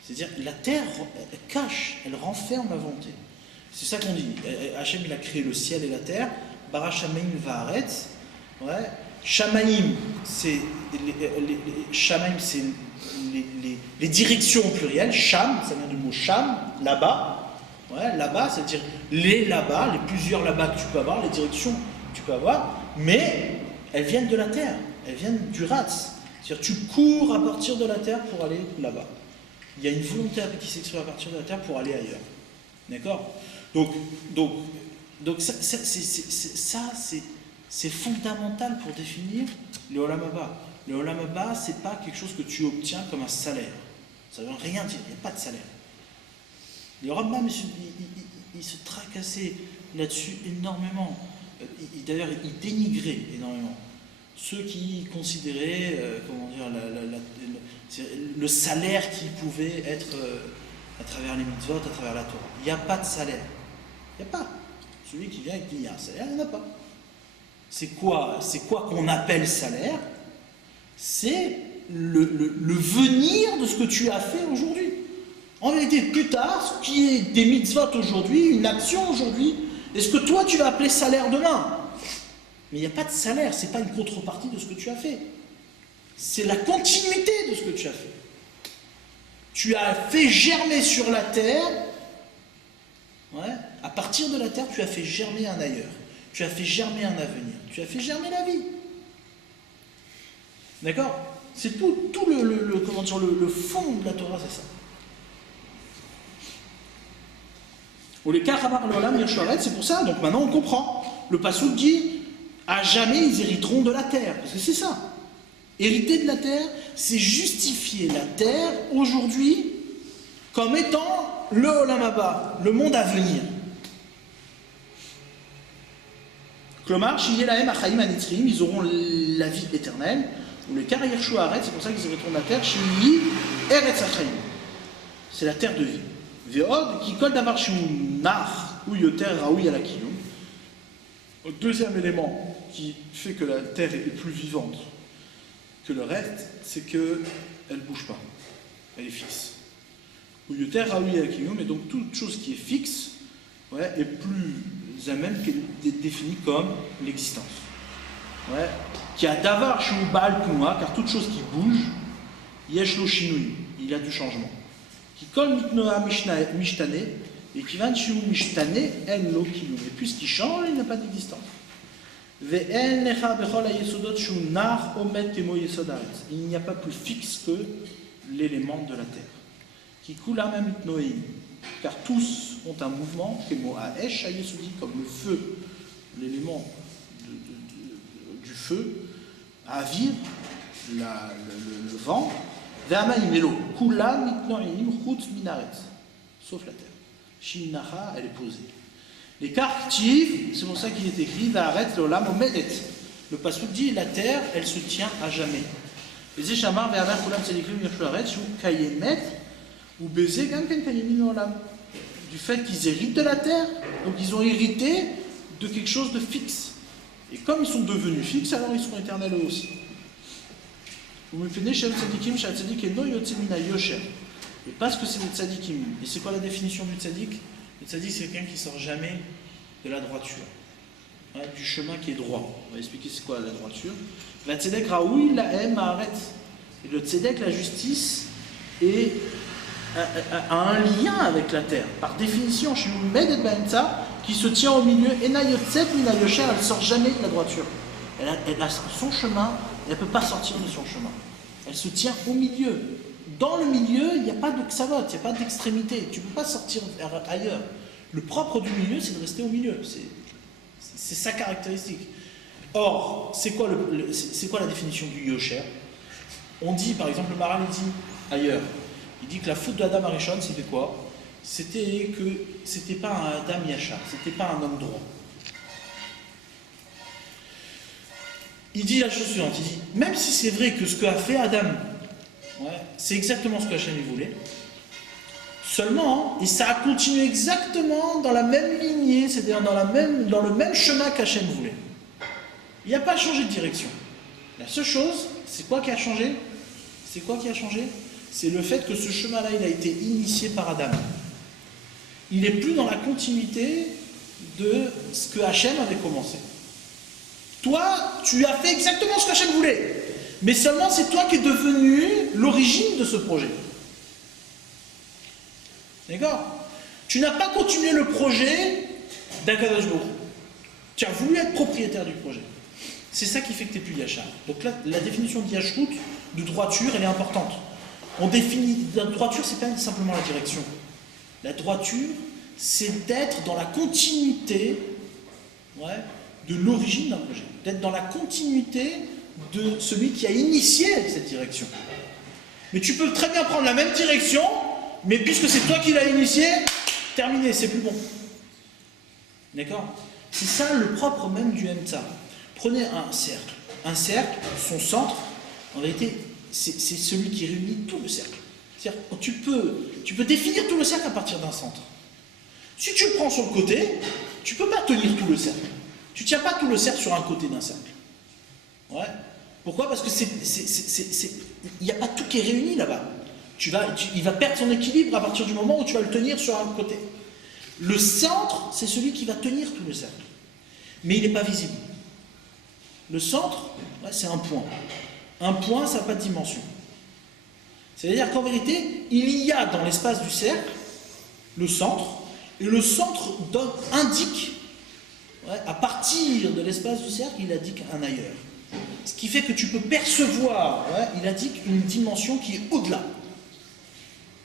C'est-à-dire, la terre elle cache, elle renferme la volonté. C'est ça qu'on dit. Hachem, il a créé le ciel et la terre. Bara Shamaim Va'aret. Ouais. Shamaim, c'est les directions au pluriel. Sham, ça vient du mot Sham, là-bas. Ouais, là-bas, c'est-à-dire les là-bas, les plusieurs là-bas que tu peux avoir, les directions que tu peux avoir, mais elles viennent de la terre, elles viennent du Ratz. C'est-à-dire tu cours à partir de la terre pour aller là-bas. Il y a une volonté qui s'exprime à partir de la terre pour aller ailleurs. D'accord? Donc ça c'est fondamental pour définir le Olam Haba. Le Olam Haba, c'est pas quelque chose que tu obtiens comme un salaire. Ça ne veut rien dire, il n'y a pas de salaire. Le Rambam, il se tracassait là-dessus énormément. D'ailleurs, il dénigrait énormément ceux qui considéraient le salaire qui pouvait être à travers les mitzvot, à travers la Torah. Il n'y a pas de salaire. Il n'y a pas. Celui qui vient et qui dit il y a un salaire, il n'y en a pas. C'est quoi qu'on appelle salaire? C'est le venir de ce que tu as fait aujourd'hui. En réalité, plus tard, ce qui est des mitzvot aujourd'hui, une action aujourd'hui, est-ce que toi tu vas appeler salaire demain? Mais il n'y a pas de salaire, ce n'est pas une contrepartie de ce que tu as fait. C'est la continuité de ce que tu as fait. Tu as fait germer sur la terre, ouais, à partir de la terre, tu as fait germer un ailleurs. Tu as fait germer un avenir. Tu as fait germer la vie. D'accord? C'est tout le fond de la Torah, c'est ça. C'est pour ça, donc maintenant on comprend. Le passouk dit, à jamais ils hériteront de la terre. Parce que c'est ça. Hériter de la terre, c'est justifier la terre aujourd'hui comme étant le Olam Haba, le monde à venir. Klomar, Shiyelahem Achaim Anitzrim, ils auront la vie éternelle. Ou les Kar Yershu Haaretz, c'est pour ça qu'ils hériteront de la terre. Shiyi Eretz Achaim. C'est la terre de vie. Ve'od, qui kol davar shu nar, ou yoter raoui ala kiyum. Deuxième élément qui fait que la terre est plus vivante que le reste, c'est qu'elle ne bouge pas. Elle est fixe. Ou yoter raoui ala kiyum, et donc toute chose qui est fixe, ouais, est plus à même qu'elle est définie comme l'existence. Ouais. Qui a davar shu baal pnoua, car toute chose qui bouge, yesh lo shinui, il y a du changement. Qui kol mitnoa mishtane, et qui va shu mishtane en lo kilum. Et puisqu'il change, il n'a pas d'existence. Ve'en necha bechol hayesodot shu nar omet temo yesod haaretz. Il n'y a pas plus fixe que l'élément de la terre. Qui kulam mitnoim, car tous ont un mouvement, kemo haesh hayesodi, comme le feu, l'élément du feu, avir, le vent. Sauf la terre. Shinacha, elle est posée. Les caractères, c'est pour ça qu'il est écrit Va'aretz l'olam omedet. Le passouk dit la terre, elle se tient à jamais. Les échamar ve'aver kulam tzedikim yershu haaretz ou kayemet ou baiser gam ken kayemin l'olam. Du fait qu'ils héritent de la terre, donc ils ont hérité de quelque chose de fixe. Et comme ils sont devenus fixes, alors ils seront éternels eux aussi. Et parce que c'est des tzadikim. Et c'est quoi la définition du tzadik? Le tzadik, c'est quelqu'un qui sort jamais de la droiture, hein, du chemin qui est droit. On va expliquer c'est quoi la droiture. La tzedek raoui, la haine, ma'aret. Et le tzedek, la justice, a un lien avec la terre. Par définition, chez nous, Med et Baenza, qui se tient au milieu, Ena Yotzet, Mina Yosher, elle ne sort jamais de la droiture. Elle a son chemin, elle ne peut pas sortir de son chemin. Elle se tient au milieu. Dans le milieu, il n'y a pas de ksavot, il n'y a pas d'extrémité. Tu ne peux pas sortir ailleurs. Le propre du milieu, c'est de rester au milieu. C'est sa caractéristique. Or, c'est quoi la définition du Yosher? On dit, par exemple, le Maral dit ailleurs, il dit que la faute de Adam Arishon, c'était quoi? C'était que c'était pas un Adam Yachar, c'était pas un homme droit. Il dit la chose suivante, il dit, même si c'est vrai que ce qu'a fait Adam, c'est exactement ce que Hachem voulait, seulement, et ça a continué exactement dans la même lignée, c'est-à-dire dans le même chemin qu'Hachem voulait. Il n'y a pas changé de direction. La seule chose, c'est quoi qui a changé? C'est quoi qui a changé? C'est le fait que ce chemin-là, il a été initié par Adam. Il n'est plus dans la continuité de ce que Hachem avait commencé. Toi, tu as fait exactement ce qu'Hachem voulait. Mais seulement c'est toi qui es devenu l'origine de ce projet. D'accord? Tu n'as pas continué le projet d'Akadosh Baruch Hu. Tu as voulu être propriétaire du projet. C'est ça qui fait que tu n'es plus Yachar. Donc là, la définition de Yachrout, de droiture, elle est importante. On définit, la droiture, c'est pas simplement la direction. La droiture, c'est d'être dans la continuité de l'origine d'un projet. D'être dans la continuité de celui qui a initié cette direction. Mais tu peux très bien prendre la même direction, mais puisque c'est toi qui l'as initié, terminé, c'est plus bon. D'accord? C'est ça le propre même du Emtsa. Prenez un cercle. Un cercle, son centre, en réalité, c'est celui qui réunit tout le cercle. C'est-à-dire, tu peux définir tout le cercle à partir d'un centre. Si tu le prends sur le côté, tu ne peux pas tenir tout le cercle. Tu ne tiens pas tout le cercle sur un côté d'un cercle. Ouais. Pourquoi? Parce que il n'y a pas tout qui est réuni là-bas. Il va perdre son équilibre à partir du moment où tu vas le tenir sur un côté. Le centre, c'est celui qui va tenir tout le cercle. Mais il n'est pas visible. Le centre, c'est un point. Un point, ça n'a pas de dimension. C'est-à-dire qu'en vérité, il y a dans l'espace du cercle le centre, et le centre indique, à partir de l'espace du cercle, il indique un ailleurs. Ce qui fait que tu peux percevoir, il indique une dimension qui est au-delà.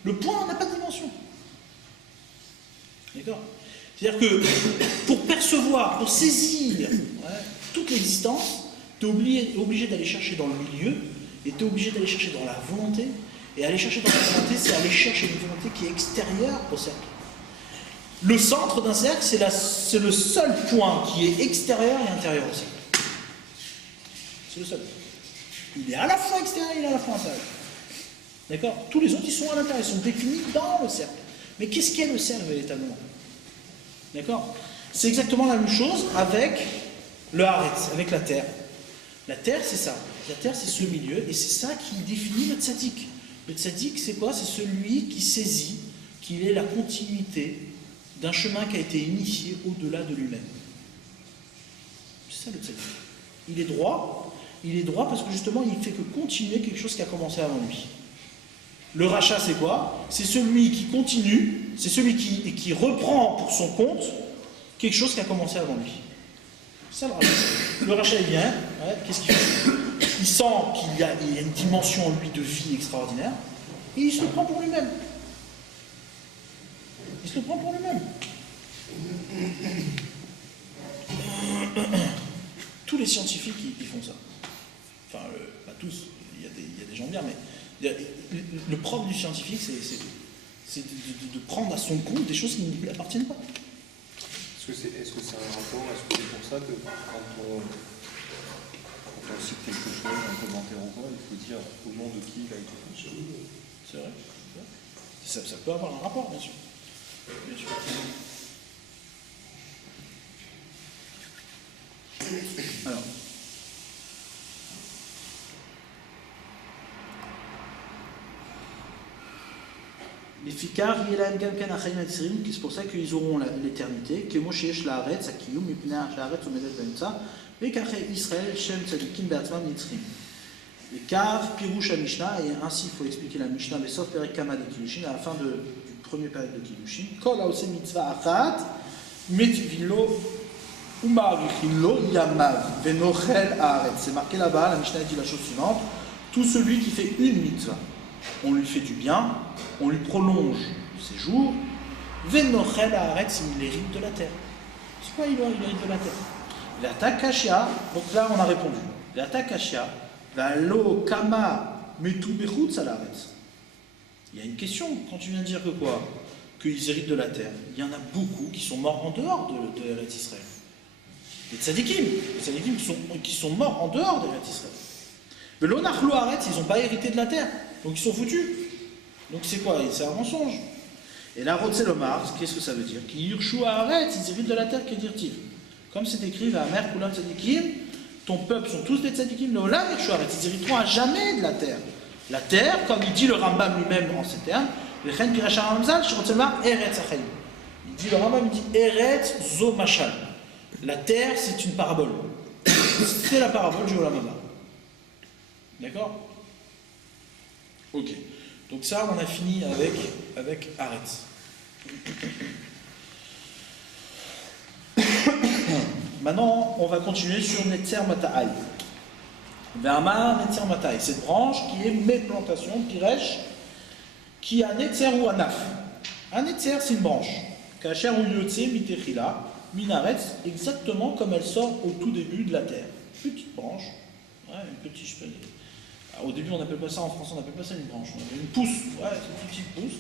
Le point n'a pas de dimension. D'accord? C'est-à-dire que pour percevoir, pour saisir toute l'existence, tu es obligé d'aller chercher dans le milieu, et tu es obligé d'aller chercher dans la volonté, et aller chercher dans la volonté, c'est aller chercher une volonté qui est extérieure au cercle. Le centre d'un cercle, c'est le seul point qui est extérieur et intérieur au cercle. C'est le seul. Il est à la fois extérieur, il est à la fois intérieur. D'accord? Tous les autres, ils sont à l'intérieur, ils sont définis dans le cercle. Mais qu'est-ce qu'est le cercle véritablement? D'accord? C'est exactement la même chose avec le Haaretz, avec la terre. La terre, c'est ça. La terre, c'est ce milieu, et c'est ça qui définit le tzaddik. Le tzaddik, c'est quoi? C'est celui qui saisit qu'il est la continuité d'un chemin qui a été initié au-delà de lui-même. C'est ça le tzaddik. Il est droit parce que justement, il ne fait que continuer quelque chose qui a commencé avant lui. Le rachat, c'est quoi? C'est celui qui continue, c'est celui qui reprend pour son compte quelque chose qui a commencé avant lui. C'est ça le rachat. Le rachat, il vient, qu'est-ce qu'il fait? Il sent qu'il y a une dimension en lui de vie extraordinaire, et il se le prend pour lui-même. Il se le prend pour lui-même. Tous les scientifiques, ils font ça. Enfin, pas tous, il y a des gens bien, mais le propre du scientifique, c'est de prendre à son compte des choses qui ne lui appartiennent pas. Est-ce que c'est un rapport? Est-ce que c'est pour ça que quand on cite quelque chose, un commentaire ou quoi, il faut dire au nom de qui il a été fait? C'est vrai. Ça peut avoir un rapport, bien sûr. Bien sûr. Alors. Les Fikar, c'est pour ça qu'ils auront l'éternité. Car Pirouche à Mishnah, et ainsi il faut expliquer la Mishnah, mais sauf Perek Kama de Kiddushin, à la fin du premier période de Kiddushin, Kol Haose Mitzvah Achat, Metvilo Umarichilo Yamav, Venochel Haaretz. C'est marqué là-bas, la Mishnah dit la chose suivante: tout celui qui fait une mitzvah, on lui fait du bien, on lui prolonge ses jours, Venochel Haaretz, il hérite de la terre. C'est quoi il hérite de la terre? La Takashia, donc là on a répondu. La Takashia, Valo Kama Metu Bechut Salaretz. Il y a une question quand tu viens de dire que quoi? Qu'ils héritent de la terre. Il y en a beaucoup qui sont morts en dehors de l'Eretz Israël. Les tzadikim qui sont morts en dehors de l'Eretz Israël. Mais l'Onachlo Haaretz, ils n'ont pas hérité de la terre. Donc ils sont foutus. Donc c'est quoi? C'est un mensonge. Et là, Rotzelomar, qu'est-ce que ça veut dire? Qui Yirshu Haaretz, ils héritent de la terre, qu'est dire-t-il? Comme c'est écrit, Vamer Kulam Tzadikim, ton peuple sont tous des tzadikim, l'Olam Yirshu Haaretz, ils hériteront à jamais de la terre. La terre, comme il dit le Rambam lui-même en ces termes, il dit le Rambam, il dit Eretz Zo Mashal. La terre, c'est une parabole. C'est la parabole du Olam Haba. D'accord? Ok. Donc ça, on a fini avec Haaretz. Maintenant, on va continuer sur Netzer Mata'ai. Verma Netzer Mata'ai, cette branche qui est mes plantations, Piresh, qui a Netzer ou Anaf. Un Netzer, c'est une branche. Kacher ou Yotze Mitechila, Minaretz, exactement comme elle sort au tout début de la terre. Petite branche. Ouais, une petite. Au début, on n'appelle pas ça en français, on n'appelle pas ça une branche. On appelle une pousse. Ouais, c'est une petite pousse.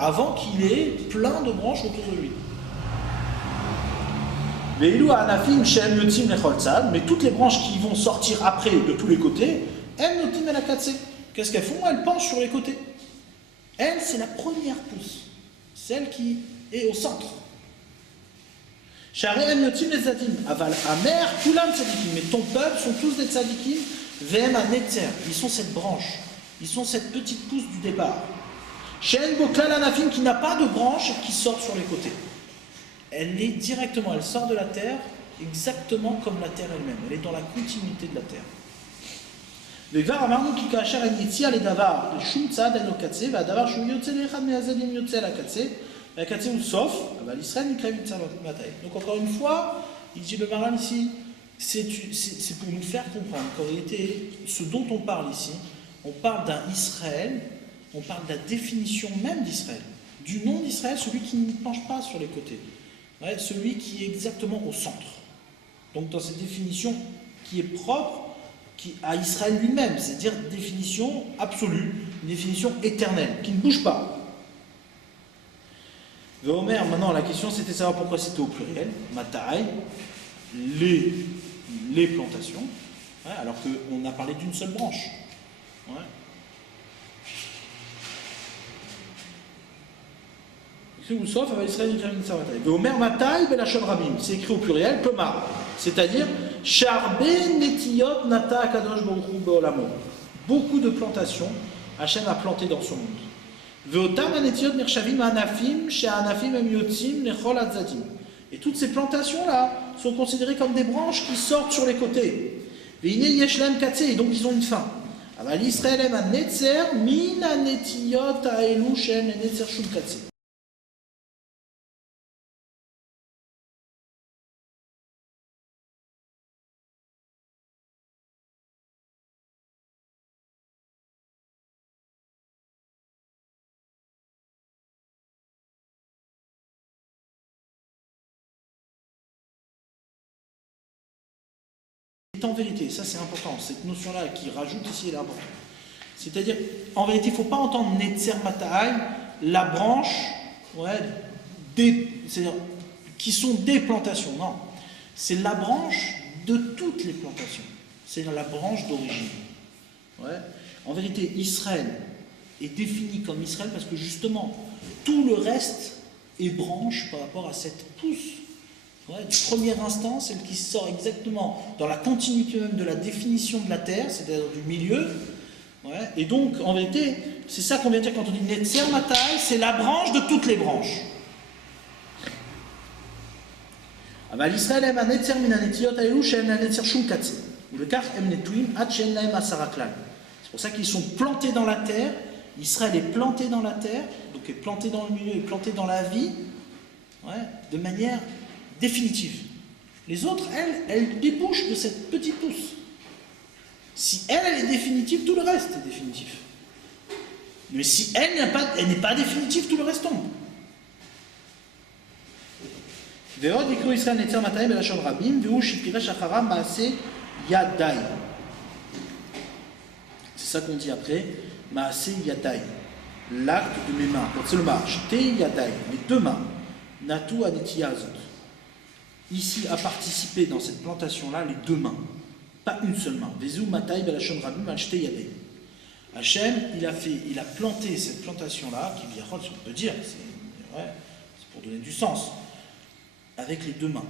Avant qu'il ait plein de branches autour de lui. Mais toutes les branches qui vont sortir après de tous les côtés, qu'est-ce qu'elles font? Elles penchent sur les côtés. Elle, c'est la première pousse, celle qui est au centre. Mais ton peuple sont tous des tzadikim, ils sont cette branche. Ils sont cette petite pousse du départ. Shen Boklal Anafim qui n'a pas de branche et qui sort sur les côtés. Elle est directement, elle sort de la terre exactement comme la terre elle-même. Elle est dans la continuité de la terre. Le Gvar Amarnu qui kacher Anitzia les Davar, le Shum Tzad El Okatse, va Davar Shum Yotze Lechad Meazadim Yotze La Katse, La Katse ou sauf, l'Israël Nikrevit Tzamatai. Donc encore une fois, il dit le Maran ici, c'est pour nous faire comprendre qu'en réalité, ce dont on parle ici, on parle d'un Israël, on parle de la définition même d'Israël, du nom d'Israël, celui qui ne penche pas sur les côtés, ouais, celui qui est exactement au centre. Donc dans cette définition qui est propre à Israël lui-même, c'est-à-dire définition absolue, une définition éternelle, qui ne bouge pas. Homer, maintenant la question c'était de savoir pourquoi c'était au pluriel, Mataï, les plantations, ouais, alors qu'on a parlé d'une seule branche. Ouais. C'est écrit au pluriel, Tomar, c'est-à-dire Charbe Netiyot Nata Kadosh Baruch Beolamo. Beaucoup de plantations, Hachem a planté dans son monde. Veotam Netiyot Nershavim Anafim, Chez Anafim Emyotzim Nechol Adzadim. Et toutes ces plantations-là sont considérées comme des branches qui sortent sur les côtés. Veine Yeshlem Katse, et donc ils ont une fin. אבל ישראל הם הנצר מן הנטיות האלו שהן לנצר שום קצה. En vérité, ça c'est important, cette notion-là qui rajoute ici, elle est importante. C'est-à-dire, en vérité, il ne faut pas entendre Netzer Mata'ai, la branche, ouais, c'est-à-dire, qui sont des plantations. Non, c'est la branche de toutes les plantations. C'est la branche d'origine. Ouais. En vérité, Israël est défini comme Israël parce que justement, tout le reste est branche par rapport à cette pousse. Ouais, du premier instant, celle qui sort exactement dans la continuité même de la définition de la terre, c'est-à-dire du milieu, Ouais. Et donc, en vérité, c'est ça qu'on vient de dire quand on dit Netzer Matai, c'est la branche de toutes les branches. אבל ישראל הם הנצר מן הנטיות האלו שאין להם נצר שום קצה. ולכך הם נטועים עד שאין להם 10 כלל. C'est pour ça qu'ils sont plantés dans la terre. Israël est planté dans la terre, donc est planté dans le milieu, est planté dans la vie, ouais, de manière définitive. Les autres, elles débouchent de cette petite pousse. Si elle est définitive, tout le reste est définitif. Mais si elle n'est pas définitive, tout le reste tombe. ועוד יקראו ישראל נצר מטעים בלשון רבים, והוא שפירש אחריו מעשה ידיים. C'est ça qu'on dit après, מעשה ידיים. L'acte de mes mains. C'est le marche. שתי ידיים, les deux mains. נטו הנטייה הזאת. Ici, à participer dans cette plantation-là, les deux mains. Pas une seule main. וזהו מטעים בלשון רבים על שתי ידיים. Hachem, il a planté cette plantation-là, qui vient, si on peut dire, c'est pour donner du sens, avec les deux mains,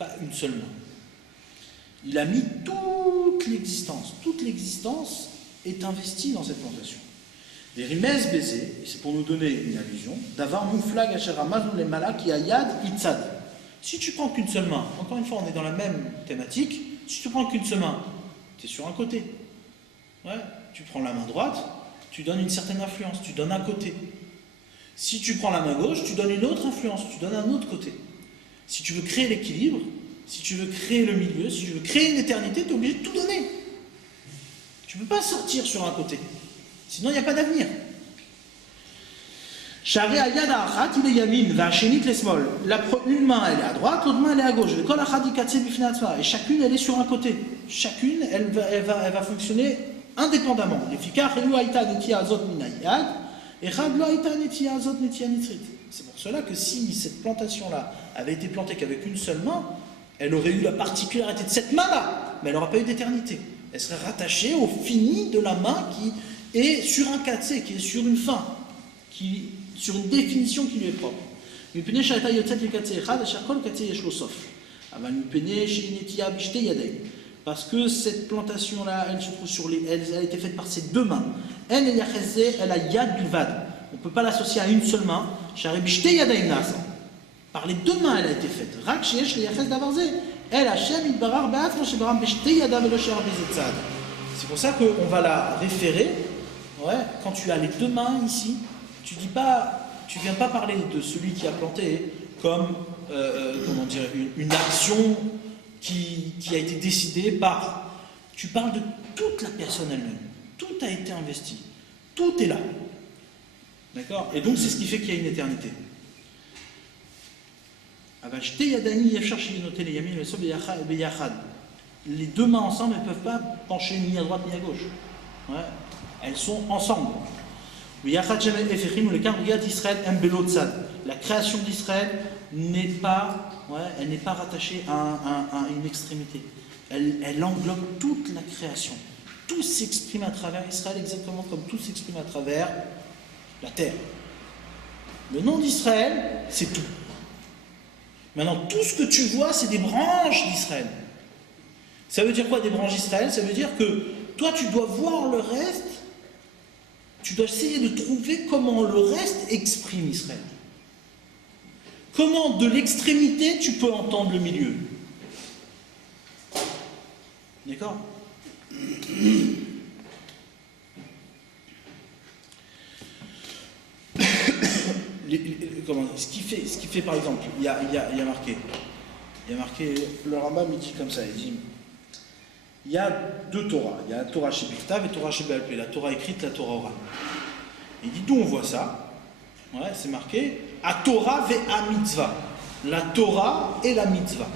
pas une seule main. Il a mis toute l'existence est investie dans cette plantation. Les rimez baiser, c'est pour nous donner une allusion, d'avoir mouflag asheramad les malak yayad itzad. Si tu prends qu'une seule main, encore une fois, on est dans la même thématique, si tu prends qu'une seule main, tu es sur un côté. Ouais. Tu prends la main droite, tu donnes une certaine influence, tu donnes un côté. Si tu prends la main gauche, tu donnes une autre influence, tu donnes un autre côté. Si tu veux créer l'équilibre, si tu veux créer le milieu, si tu veux créer une éternité, tu es obligé de tout donner. Tu ne peux pas sortir sur un côté. Sinon, il n'y a pas d'avenir. Une main, elle est à droite, l'autre main, elle est à gauche. Et chacune, elle est sur un côté. Chacune, elle va fonctionner indépendamment. C'est pour cela que si cette plantation-là avait été plantée qu'avec une seule main, elle aurait eu la particularité de cette main-là, mais elle n'aurait pas eu d'éternité. Elle serait rattachée au fini de la main qui est sur un katsé, qui est sur une fin, sur une définition qui lui est propre. Parce que cette plantation-là, elle se trouve elle a été faite par ses deux mains. Elle a yad bilvad. On ne peut pas l'associer à une seule main. Par les deux mains, elle a été faite. C'est pour ça qu'on va la référer. Ouais, quand tu as les deux mains ici, tu ne viens pas parler de celui qui a planté comme une action qui a été décidée par... Tu parles de toute la personne elle-même. Tout a été investi. Tout est là. D'accord? Et donc c'est ce qui fait qu'il y a une éternité. Les deux mains ensemble, elles ne peuvent pas pencher ni à droite ni à gauche. Ouais. Elles sont ensemble. La création d'Israël n'est pas rattachée à une extrémité. Elle englobe toute la création. Tout s'exprime à travers Israël exactement comme tout s'exprime à travers la terre. Le nom d'Israël, c'est tout. Maintenant, tout ce que tu vois, c'est des branches d'Israël. Ça veut dire quoi, des branches d'Israël? Ça veut dire que toi, tu dois voir le reste, tu dois essayer de trouver comment le reste exprime Israël. Comment, de l'extrémité, tu peux entendre le milieu. D'accord? Ce qui fait par exemple, il y a marqué, le Rambam il dit comme ça, il dit, il y a deux Torahs, il y a la Torah chez Biktav et la Torah chez Baal Peh, la Torah écrite, la Torah orale. Il dit d'où on voit ça? Ouais, c'est marqué à Torah ve a mitzvah, la Torah et la mitzvah.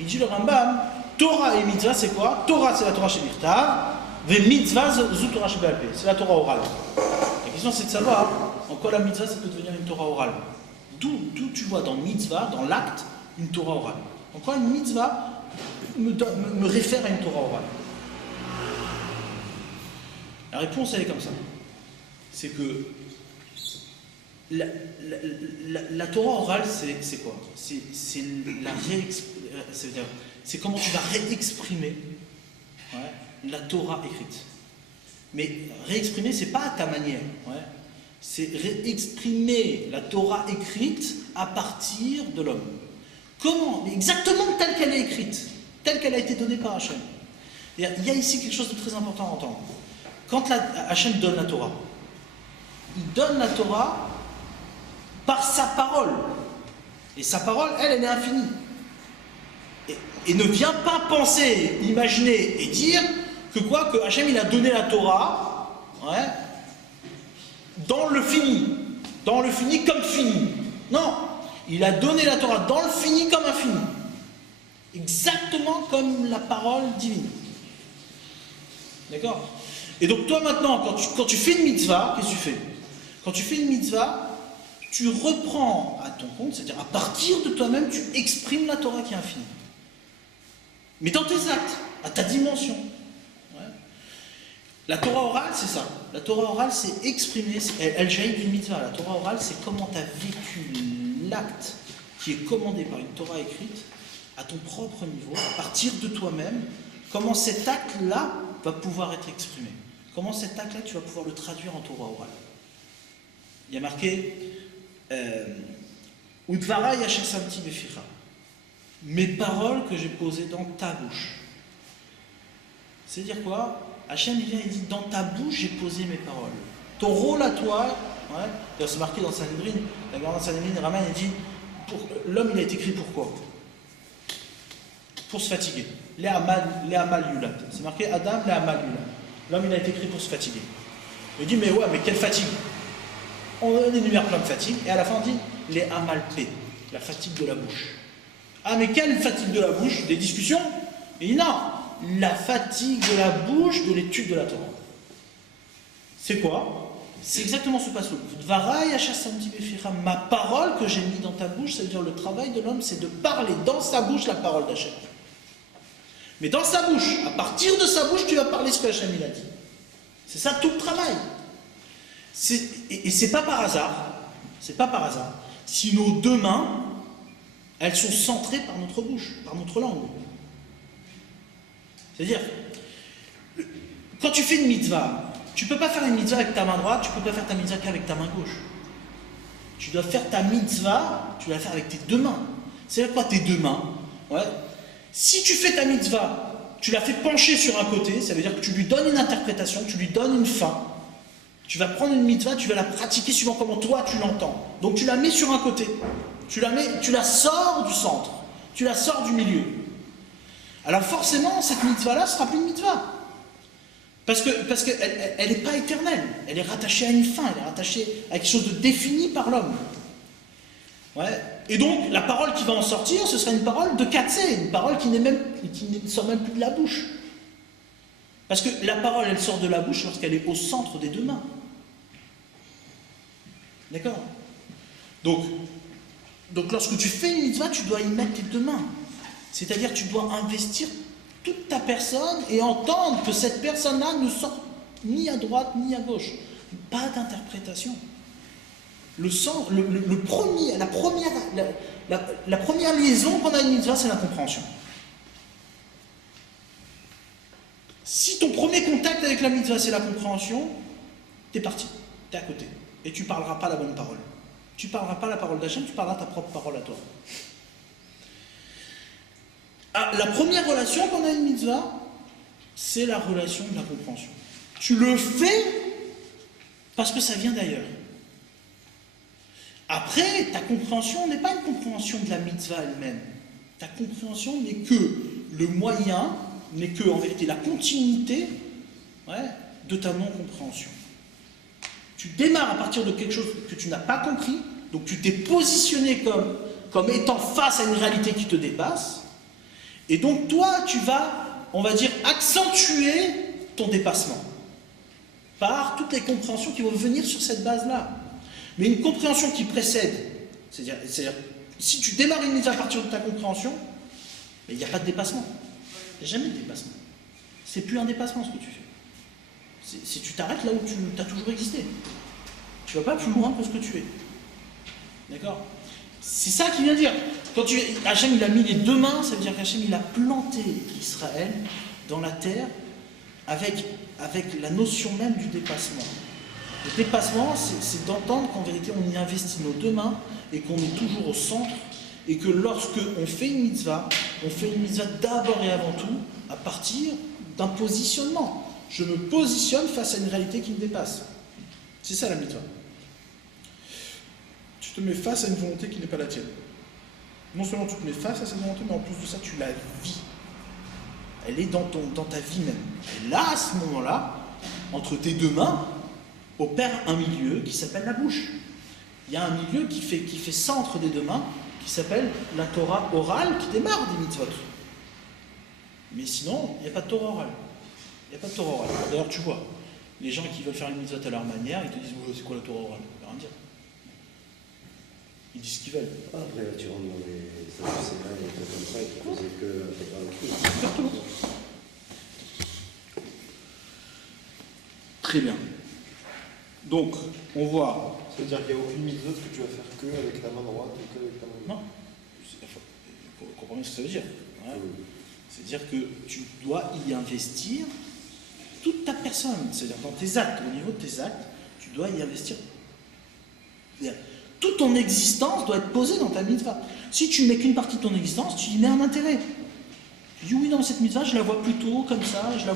Il dit le Rambam, Torah et mitzvah c'est quoi? Torah c'est la Torah chez Biktav, ve mitzvah c'est la Torah chez Baal Peh, c'est la Torah orale. La question c'est de savoir en quoi la mitzvah ça peut devenir une Torah orale. D'où tu vois dans mitzvah, dans l'acte, une Torah orale. En quoi une mitzvah me réfère à une Torah orale? La réponse elle est comme ça. C'est que la Torah orale c'est quoi? C'est comment tu vas réexprimer la Torah écrite. Mais réexprimer, c'est pas à ta manière. Ouais. C'est réexprimer la Torah écrite à partir de l'homme. Comment? Exactement telle qu'elle est écrite, telle qu'elle a été donnée par Hachem. Il y a ici quelque chose de très important à entendre. Quand Hachem donne la Torah, il donne la Torah par sa parole. Et sa parole, elle est infinie. Et ne viens pas penser, imaginer et dire que quoi? Que Hachem, il a donné la Torah, ouais, dans le fini. Dans le fini comme fini. Non. Il a donné la Torah dans le fini comme infini. Exactement comme la parole divine. D'accord? Et donc toi maintenant, quand tu fais une mitzvah, qu'est-ce que tu fais? Quand tu fais une mitzvah, tu reprends à ton compte, c'est-à-dire à partir de toi-même, tu exprimes la Torah qui est infinie. Mais dans tes actes, à ta dimension. Ouais. La Torah orale, c'est ça. La Torah orale, c'est exprimer, elle jaillit d'une mitzvah. La Torah orale, c'est comment tu as vécu l'acte qui est commandé par une Torah écrite à ton propre niveau, à partir de toi-même, comment cet acte-là va pouvoir être exprimé. Comment cet acte-là, tu vas pouvoir le traduire en Torah orale. Il y a marqué Udvara yashasamti beficha. Mes paroles que j'ai posées dans ta bouche. C'est-à-dire quoi? Hachem vient et dit dans ta bouche j'ai posé mes paroles. Ton rôle à toi, ouais, c'est marqué dans Sanhedrin, la grande Sanhedrin, Raman il dit l'homme il a été créé pourquoi? Pour se fatiguer. Le'amal yulat. C'est marqué Adam le'amal yulat. L'homme il a été créé pour se fatiguer. Il dit mais ouais, mais quelle fatigue? On énumère plein de fatigues et à la fin on dit le'amal pe, la fatigue de la bouche. Ah mais quelle fatigue de la bouche? Des discussions? Il dit non, la fatigue de la bouche de l'étude de la Torah. C'est quoi? C'est exactement ce passage. Ma parole que j'ai mis dans ta bouche, ça veut dire le travail de l'homme, c'est de parler dans sa bouche la parole d'Hachem. Mais dans sa bouche, à partir de sa bouche, tu vas parler ce que Hachem il a dit. C'est ça tout le travail. Et c'est pas par hasard. C'est pas par hasard. Si nos deux mains, elles sont centrées par notre bouche, par notre langue. C'est-à-dire, quand tu fais une mitzvah, tu ne peux pas faire une mitzvah avec ta main droite, tu ne peux pas faire ta mitzvah qu'avec ta main gauche. Tu dois faire ta mitzvah, tu dois la faire avec tes deux mains. C'est quoi tes deux mains? Ouais. Si tu fais ta mitzvah, tu la fais pencher sur un côté, ça veut dire que tu lui donnes une interprétation, tu lui donnes une fin. Tu vas prendre une mitzvah, tu vas la pratiquer suivant comment toi tu l'entends. Donc tu la mets sur un côté. Tu la sors du centre. Tu la sors du milieu. Alors forcément, cette mitzvah-là ne sera plus une mitzvah. Parce qu'elle n'est pas éternelle. Elle est rattachée à une fin, elle est rattachée à quelque chose de défini par l'homme. Ouais. Et donc, la parole qui va en sortir, ce sera une parole de katsé, une parole qui ne sort même plus de la bouche. Parce que la parole, elle sort de la bouche lorsqu'elle est au centre des deux mains. D'accord? Donc, lorsque tu fais une mitzvah, tu dois y mettre tes deux mains. C'est-à-dire que tu dois investir toute ta personne et entendre que cette personne-là ne sort ni à droite ni à gauche. Pas d'interprétation. La première liaison qu'on a à une mitzvah, c'est la compréhension. Si ton premier contact avec la mitzvah, c'est la compréhension, t'es parti, t'es à côté. Et tu ne parleras pas la bonne parole. Tu ne parleras pas la parole d'Hachem, tu parleras ta propre parole à toi. Ah, la première relation qu'on a à une mitzvah, c'est la relation de la compréhension. Tu le fais parce que ça vient d'ailleurs. Après, ta compréhension n'est pas une compréhension de la mitzvah elle-même. Ta compréhension n'est que le moyen, n'est que, en vérité, la continuité de ta non-compréhension. Tu démarres à partir de quelque chose que tu n'as pas compris, donc tu t'es positionné comme étant face à une réalité qui te dépasse, et donc toi, tu vas, on va dire, accentuer ton dépassement par toutes les compréhensions qui vont venir sur cette base-là. Mais une compréhension qui précède, c'est-à-dire si tu démarres une mise à partir de ta compréhension, il n'y a pas de dépassement. Il n'y a jamais de dépassement. C'est plus un dépassement ce que tu fais. Si tu t'arrêtes là où tu as toujours existé. Tu ne vas pas plus loin que ce que tu es. D'accord? C'est ça qu'il vient dire. Quand Hachem il a mis les deux mains, ça veut dire qu'Hachem il a planté Israël dans la terre avec la notion même du dépassement. Le dépassement, c'est d'entendre qu'en vérité, on y investit nos deux mains et qu'on est toujours au centre et que lorsque on fait une mitzvah d'abord et avant tout à partir d'un positionnement. Je me positionne face à une réalité qui me dépasse. C'est ça la mitzvah. Tu te mets face à une volonté qui n'est pas la tienne. Non seulement tu te mets face à cette volonté, mais en plus de ça, tu la vis. Elle est dans ta vie même. Et là, à ce moment-là, entre tes deux mains, opère un milieu qui s'appelle la bouche. Il y a un milieu qui fait centre des deux mains, qui s'appelle la Torah orale, qui démarre des mitzvot. Mais sinon, il n'y a pas de Torah orale. Il n'y a pas de Torah orale. D'ailleurs, tu vois, les gens qui veulent faire une mitzvot à leur manière, ils te disent « c'est quoi la Torah orale ?» Ça veut rien dire. Ils disent ce qu'ils veulent. Après, là, tu rentres dans les Sadducéens et des trucs comme ça, et tu faisais que dans le Christ. Exactement. Très bien. Donc, on voit... C'est-à-dire qu'il n'y a aucune mitzvah que tu vas faire que avec la main droite ou que avec la main gauche. Non. Vous comprenez ce que ça veut dire. Ouais. C'est-à-dire que tu dois y investir toute ta personne. C'est-à-dire dans tes actes, au niveau de tes actes, tu dois y investir. C'est-à-dire, toute ton existence doit être posée dans ta mitzvah. Si tu mets qu'une partie de ton existence, tu y mets un intérêt. Tu dis oui, dans cette mitzvah, je la vois plutôt comme ça, je la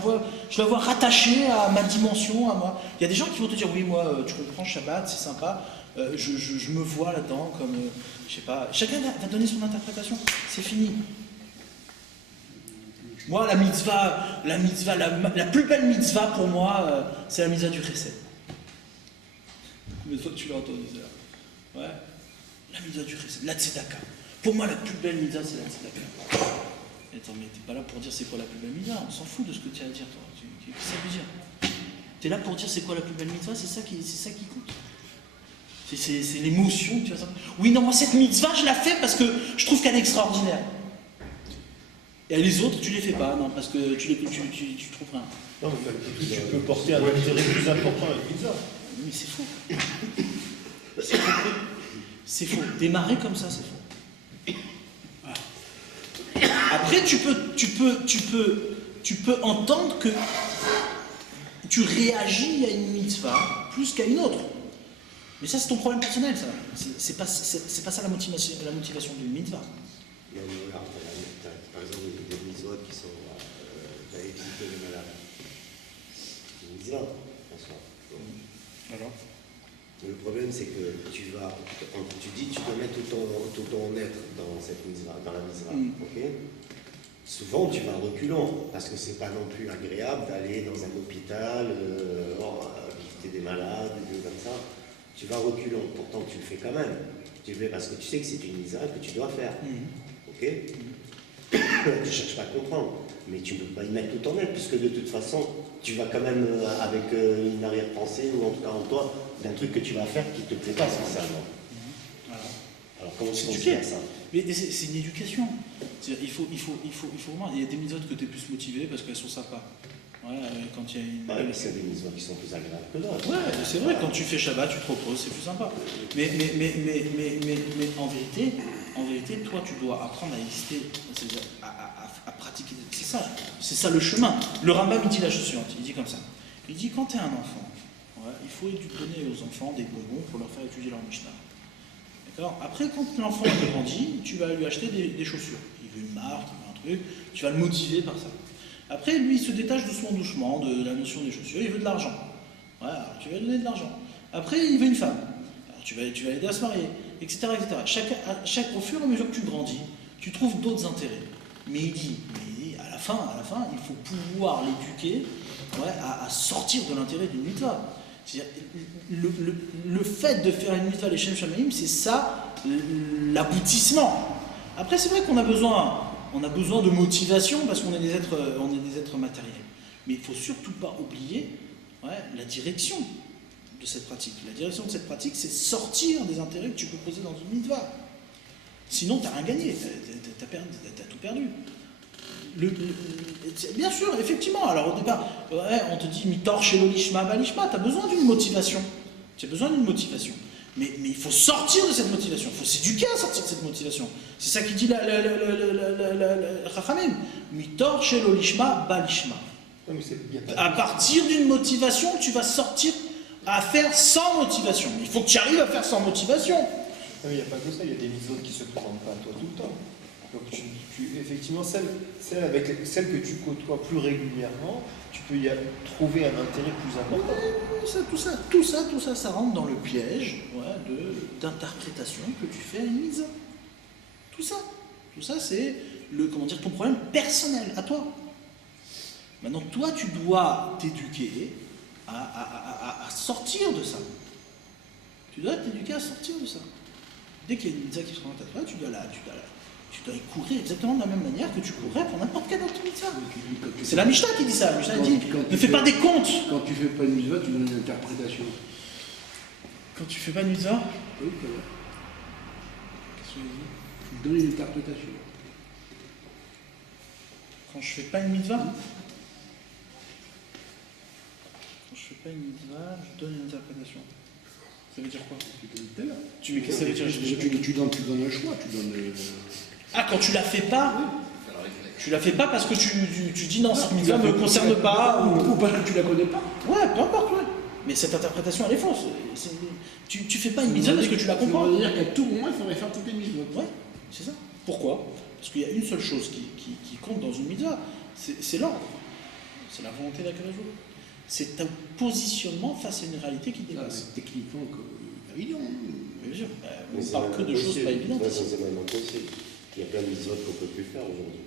vois rattachée à ma dimension, à moi. Il y a des gens qui vont te dire oui, moi, tu comprends, Shabbat, c'est sympa, je me vois là-dedans comme, je sais pas, chacun va donner son interprétation, c'est fini. Moi, la plus belle mitzvah pour moi, c'est la mitzvah du chesed. Combien de fois que tu l'as entendu ça? Ouais. La mitzvah du chesed, la tzedaka. Pour moi, la plus belle mitzvah, c'est la tzedaka. Attends, mais t'es pas là pour dire c'est quoi la plus belle mitzvah, on s'en fout de ce que tu as à dire, toi. Qu'est-ce que ça veut dire? T'es là pour dire c'est quoi la plus belle mitzvah, c'est ça qui compte. C'est l'émotion que tu vas sentir. Oui, non, moi cette mitzvah, je la fais parce que je trouve qu'elle est extraordinaire. Et les autres, tu les fais pas, non, parce que tu trouves rien. Non, mais tu peux porter un intérêt plus important à la pizza. Oui, mais c'est faux. C'est faux. C'est faux. Démarrer comme ça, c'est faux. Après, tu peux entendre que tu réagis à une mitzvah plus qu'à une autre. Mais ça, c'est ton problème personnel, ça. C'est pas ça la motivation d'une mitzvah. Il y a par exemple des mitzvot qui sont d'aller visiter les malades. C'est une mitzvah, en soi. Alors ? Le problème, c'est que tu dois mettre tout ton être dans cette mitzvah, dans la mitzvah. Ok? Souvent, tu vas reculant, parce que c'est pas non plus agréable d'aller dans un hôpital, visiter des malades, des choses comme ça. Tu vas reculant, pourtant tu le fais quand même. Tu le fais parce que tu sais que c'est une mitzvah que tu dois faire. Ok? Tu ne cherches pas à comprendre, mais tu ne peux pas y mettre tout ton être, puisque de toute façon, tu vas quand même avec une arrière-pensée, ou en tout cas en toi, d'un truc que tu vas faire qui ne te plaît pas spécialement. Alors comment tu considères ça? Mais c'est une éducation. Il faut vraiment. Il y a des mitzvot que tu es plus motivé parce qu'elles sont sympas. Ouais, quand il y a une. Ouais, mais c'est des mitzvot qui sont plus agréables que d'autres. Ouais, c'est vrai, quand tu fais Shabbat, tu te reposes, c'est plus sympa. Mais en vérité, toi, tu dois apprendre à exister, à pratiquer. C'est ça le chemin. Le Rambam, il dit la chose suivante, il dit comme ça. Il dit, quand tu es un enfant, il faut donner aux enfants des bonbons pour leur faire étudier leur Mishnah. D'accord? Après, quand l'enfant grandit, tu vas lui acheter des chaussures. Il veut une marque, il veut un truc, tu vas le motiver par ça. Après, lui, il se détache doucement de la notion des chaussures, il veut de l'argent. Ouais, alors tu vas lui donner de l'argent. Après, il veut une femme. Alors tu vas l'aider à se marier, etc. Au fur et à mesure que tu grandis, tu trouves d'autres intérêts. Mais il dit, à la fin, il faut pouvoir l'éduquer à sortir de l'intérêt d'une mitzvah. C'est-à-dire, le fait de faire une mitzvah, les Shem Shamaim, c'est ça l'aboutissement. Après, c'est vrai qu'on a besoin de motivation parce qu'on est des êtres matériels. Mais il ne faut surtout pas oublier la direction de cette pratique. La direction de cette pratique, c'est sortir des intérêts que tu peux poser dans une mitzvah. Sinon, tu n'as rien gagné, tu as tout perdu. Bien sûr, effectivement. Alors au départ, on te dit mitor chez l'olishma balishma, tu as besoin d'une motivation. Mais il faut sortir de cette motivation, il faut s'éduquer à sortir de cette motivation. C'est ça qui dit la Chachamim. Mitor chez l'olishma balishma. Non, mais il y a pas de- À partir d'une motivation, tu vas sortir à faire sans motivation. Il faut que tu arrives à faire sans motivation. Non, mais il n'y a pas que ça, il y a des mitzvot qui ne se présentent pas à toi tout le temps. Donc effectivement, celle que tu côtoies plus régulièrement, tu peux y trouver un intérêt plus important. Tout ça, ça rentre dans le piège d'interprétation que tu fais à une mise. Tout ça, c'est ton problème personnel à toi. Maintenant, toi, tu dois t'éduquer à sortir de ça. Tu dois t'éduquer à sortir de ça. Dès qu'il y a une mitzvah qui se présente à toi, tu dois y courir exactement de la même manière que tu courrais pour n'importe quelle autre mitzvah. C'est la Mishnah qui dit ça. La Mishnah dit ne fais pas des comptes. Quand tu fais pas une mitzvah, tu donnes une interprétation. Quand tu fais pas de mitzvah, Oui, voilà. qu'est-ce que tu dis? Tu donnes une interprétation. Quand je fais pas une mitzvah, je donne une interprétation. Ça veut dire quoi? Qu'est-ce que ça veut dire? Tu donnes un choix, tu donnes. Ah, quand tu la fais pas, tu la fais pas parce que tu dis non, cette mitzvah ne me concerne pas, Ou parce que tu la connais pas. Ouais, peu importe, ouais. Mais cette interprétation, elle est fausse. Tu fais pas une mitzvah parce que tu la comprends. Ça veut dire qu'à tout moment, il faudrait faire toutes les mitzvot. Ouais, c'est ça. Pourquoi? Parce qu'il y a une seule chose qui compte dans une mitzvah, c'est l'ordre. C'est la volonté d'Akadosh. C'est ton positionnement face à une réalité qui dépasse. C'est techniquement évident. Bien sûr, Mais on c'est parle même que de choses impossible. pas évidentes. Ouais, c'est même impossible. Il y a plein de mitzvot qu'on ne peut plus faire aujourd'hui.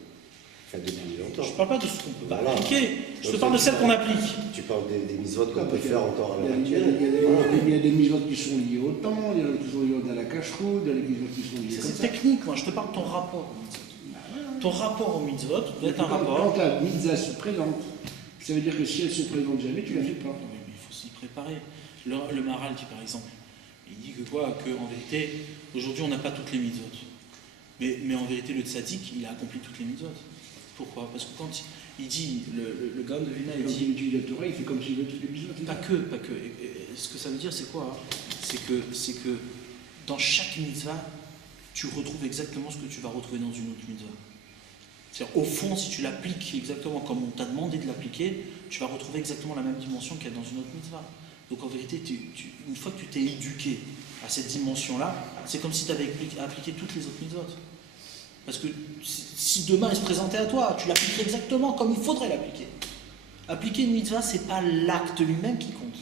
Enfin, depuis longtemps. Je ne parle pas de ce qu'on peut pas Voilà. appliquer, je te Donc, parle de c'est- celles qu'on applique. Tu parles des mitzvot qu'on Ah, peut parce faire encore à l'heure Il y a actuelle. Voilà. il y a des mitzvot qui sont liées au temps, il y en a qui sont liées à la cache-route, il y en a qui sont liées Ça, comme c'est ça. technique, moi, je te parle de ton rapport au mitzvot. Ton rapport au mitzvot doit être un rapport. Quand la mitzvah se présente, ça veut dire que si elle se présente jamais, tu la fais pas. Oui, mais il faut s'y préparer. Le Maharal dit par exemple, il dit que quoi? Qu'en vérité, aujourd'hui on n'a pas toutes les mitzvot. Mais en vérité, le tzaddik, il a accompli toutes les mitzvot. Pourquoi? Parce que quand il dit, le Gaon de Vilna, il Quand dit, il utilise la Torah, il fait comme s'il veut toutes les mitzvot. pas que. Ce que ça veut dire, c'est quoi? C'est que dans chaque mitzvah, tu retrouves exactement ce que tu vas retrouver dans une autre mitzvah. C'est-à-dire, au fond, si tu l'appliques exactement comme on t'a demandé de l'appliquer, tu vas retrouver exactement la même dimension qu'il y a dans une autre mitzvah. Donc en vérité, une fois que tu t'es éduqué à cette dimension-là, c'est comme si tu avais appliqué toutes les autres mitzvot. Parce que si demain il se présentait à toi, tu l'appliquerais exactement comme il faudrait l'appliquer. Appliquer une mitzvah, c'est pas l'acte lui-même qui compte.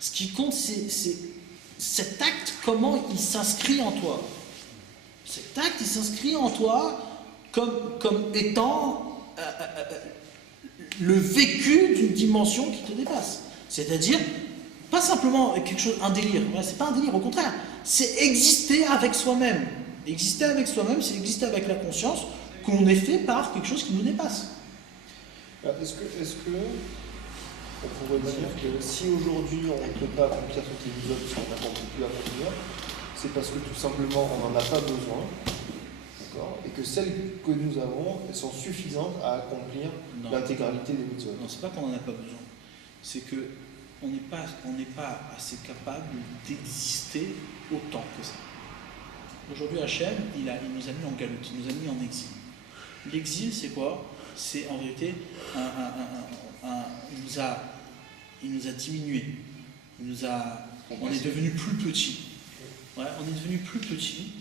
Ce qui compte, c'est cet acte, comment il s'inscrit en toi. Cet acte, il s'inscrit en toi comme étant le vécu d'une dimension qui te dépasse. C'est-à-dire, pas simplement quelque chose, un délire. Ouais, c'est pas un délire, au contraire. C'est exister avec soi-même. Exister avec soi-même, c'est exister avec la conscience qu'on est fait par quelque chose qui nous dépasse. Est-ce que on pourrait dire que si aujourd'hui on ne peut pas accomplir toutes les mitzvot parce qu'on n'a pas pu accomplir, c'est parce que tout simplement on n'en a pas besoin, d'accord, et que celles que nous avons, elles sont suffisantes à accomplir Non. l'intégralité des mitzvot. Non, c'est pas qu'on n'en a pas besoin. C'est que on n'est pas assez capable d'exister autant que ça. Aujourd'hui, Hachem, il nous a mis en galoute, il nous a mis en exil. L'exil, c'est quoi? C'est en vérité, il nous a diminué. On est devenu plus petit. Ouais, on est devenu plus petit.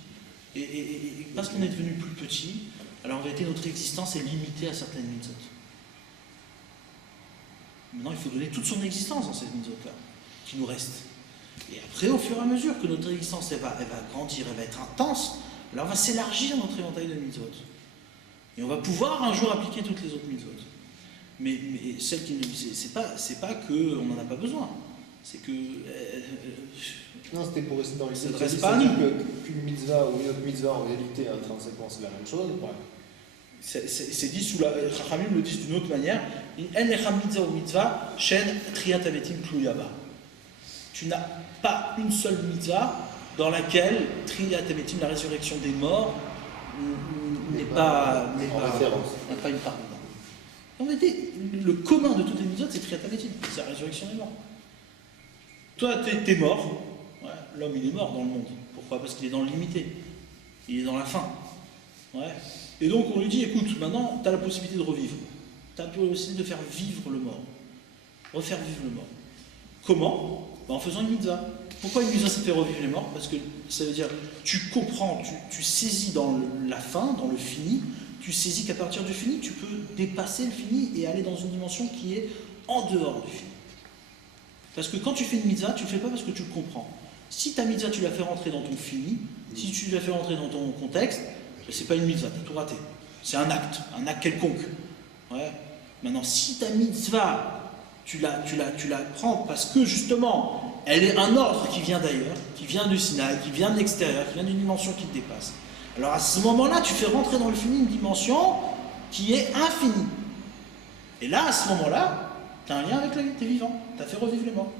Et parce qu'on est devenu plus petit, alors en vérité, notre existence est limitée à certaines mitzvot. Maintenant, il faut donner toute son existence dans cette mitzvot-là, qui nous reste. Et après, au fur et à mesure que notre existence elle va grandir, elle va être intense, alors on va s'élargir notre éventail de mitzvot. Et on va pouvoir un jour appliquer toutes les autres mitzvot. Mais celle qui c'est pas qu'on n'en a pas besoin. C'est que. Non, c'était pour rester dans les Ça ne reste pas à nous. Qu'une mitzvah ou une autre mitzvah, en réalité, intrinsèquement, c'est la même chose. Ouais. C'est dit sous la. Chachamim le disent d'une autre manière. En echam mitzvah ou mitzvah, shen triat avetim kluyaba. Tu n'as pas une seule mitzvah dans laquelle triat avetim, la résurrection des morts, n'est pas une part dedans. En vérité, le commun de toutes les mitzvot, c'est triat avetim, c'est la résurrection des morts. Toi, t'es mort. Ouais, l'homme, il est mort dans le monde. Pourquoi? Parce qu'il est dans le limité. Il est dans la fin. Ouais. Et donc, on lui dit, écoute, maintenant, tu as la possibilité de revivre. tu as aussi de faire vivre le mort. Refaire vivre le mort. Comment? Ben, en faisant une mitzvah. Pourquoi une mitzvah ça fait revivre les morts? Parce que ça veut dire, tu comprends, tu saisis dans la fin, dans le fini, tu saisis qu'à partir du fini, tu peux dépasser le fini et aller dans une dimension qui est en dehors du fini. Parce que quand tu fais une mitzvah, tu ne le fais pas parce que tu le comprends. Si ta mitzvah, tu l'as fait rentrer dans ton fini, si tu l'as fait rentrer dans ton contexte, c'est pas une mitzvah, tu as tout raté. C'est un acte quelconque. Ouais. Maintenant, si ta mitzvah, tu la prends parce que justement, elle est un ordre qui vient d'ailleurs, qui vient du Sinaï, qui vient de l'extérieur, qui vient d'une dimension qui te dépasse. Alors à ce moment-là, tu fais rentrer dans le fini une dimension qui est infinie. Et là, à ce moment-là, tu as un lien avec la vie, tu es vivant, tu as fait revivre les morts.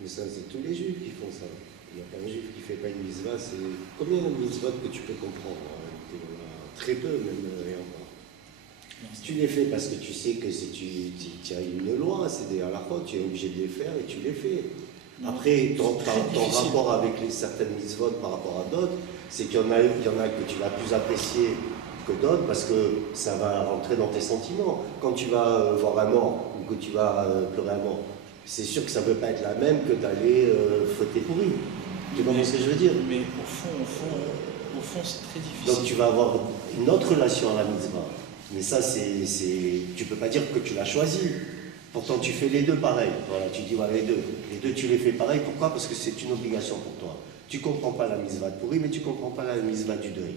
Mais ça, c'est tous les juifs qui font ça. Il n'y a pas un juif qui ne fait pas une mitzvah. C'est combien de mitzvot que tu peux comprendre en réalité? Très peu, même, et encore. Si tu les fais parce que tu sais que si tu as une loi, c'est des halachot, tu es obligé de les faire et tu les fais. Après, ton rapport avec certaines mitzvot par rapport à d'autres, c'est qu'il y en a que tu vas plus apprécier que d'autres parce que ça va rentrer dans tes sentiments. Quand tu vas voir un mort ou que tu vas pleurer un mort, c'est sûr que ça ne peut pas être la même que d'aller fouetter pourri. Tu comprends ce que je veux dire? Mais au fond, c'est très difficile. Donc tu vas avoir une autre relation à la mitzvah. Mais ça, tu ne peux pas dire que tu l'as choisi. Pourtant, tu fais les deux pareil. Voilà, tu dis, voilà, les deux, tu les fais pareil. Pourquoi? Parce que c'est une obligation pour toi. Tu ne comprends pas la mitzvah de pourri, mais tu ne comprends pas la mitzvah du deuil,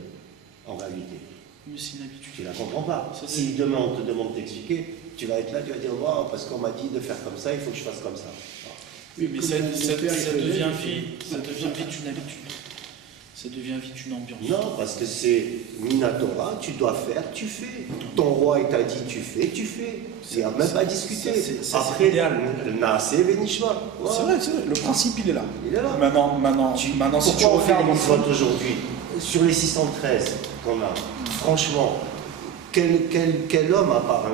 en réalité. Mais c'est une habitude. Tu ne la comprends pas. Si demain on te demande d'expliquer, tu vas être là, tu vas dire, wow, parce qu'on m'a dit de faire comme ça, il faut que je fasse comme ça. Oui, mais ça devient vite une habitude. Ça devient vite une ambiance. Non, parce que c'est Minatora, tu dois faire, tu fais. Ton roi t'a dit, tu fais. Il n'y a même pas à discuter. Après, idéal. Naaseh Benishma. C'est vrai, le principe il est là. Il est là. Maintenant, si tu pourquoi on refais fait un des votes aujourd'hui sur les 613 qu'on a? Franchement, quel homme, à part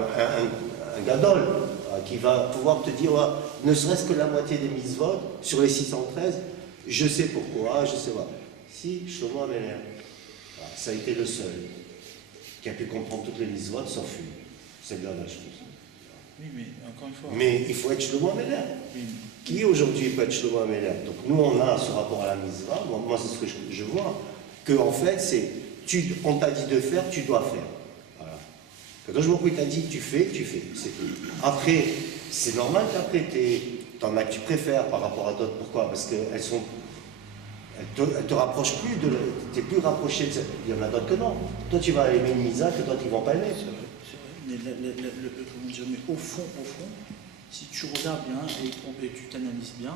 un gadol, qui va pouvoir te dire, ne serait-ce que la moitié des mitzvot sur les 613, je sais pourquoi, je sais pas. Si, Shlomo Ameler, ça a été le seul qui a pu comprendre toutes les mitzvot sauf une. C'est bien la chose. Oui, mais encore une fois. Mais il faut être Shlomo Ameler. Oui. Qui aujourd'hui peut être Shlomo Ameler? Donc nous, on a ce rapport à la mitzvah. Moi c'est ce que je vois. Que en fait, on t'a dit de faire, tu dois faire. Voilà. Quand je vois que t'a dit tu fais, c'est tout. Après, c'est normal qu'après, t'en as que tu préfères par rapport à d'autres. Pourquoi? Parce qu'elles sont. Elles te rapprochent plus, tu es plus rapproché de ça. Il y en a d'autres que non. Toi, tu vas aimer une misa que d'autres, ils ne vont pas aimer. C'est vrai. Mais, comment dire, mais au fond, si tu regardes bien et tu t'analyses bien,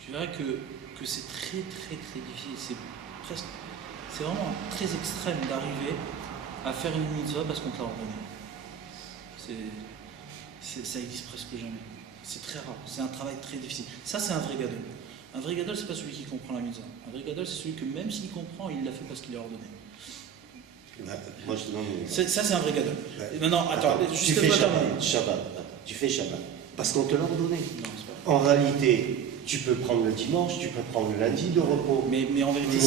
tu verras que c'est très difficile. C'est vraiment très extrême d'arriver à faire une mitzvah parce qu'on te l'a ordonné. Ça existe presque jamais. C'est très rare. C'est un travail très difficile. Ça, c'est un vrai gadol. Un vrai gadol, c'est pas celui qui comprend la mitzvah. Un vrai gadol, c'est celui que même s'il comprend, il l'a fait parce qu'il est ordonné. Moi, je te demande. Ça, c'est un vrai gadol. Ouais. Non, attends, tu fais Shabbat. Tu fais Shabbat. Parce qu'on te l'a ordonné. En réalité, tu peux prendre le dimanche, tu peux prendre le lundi de repos. Mais en vérité,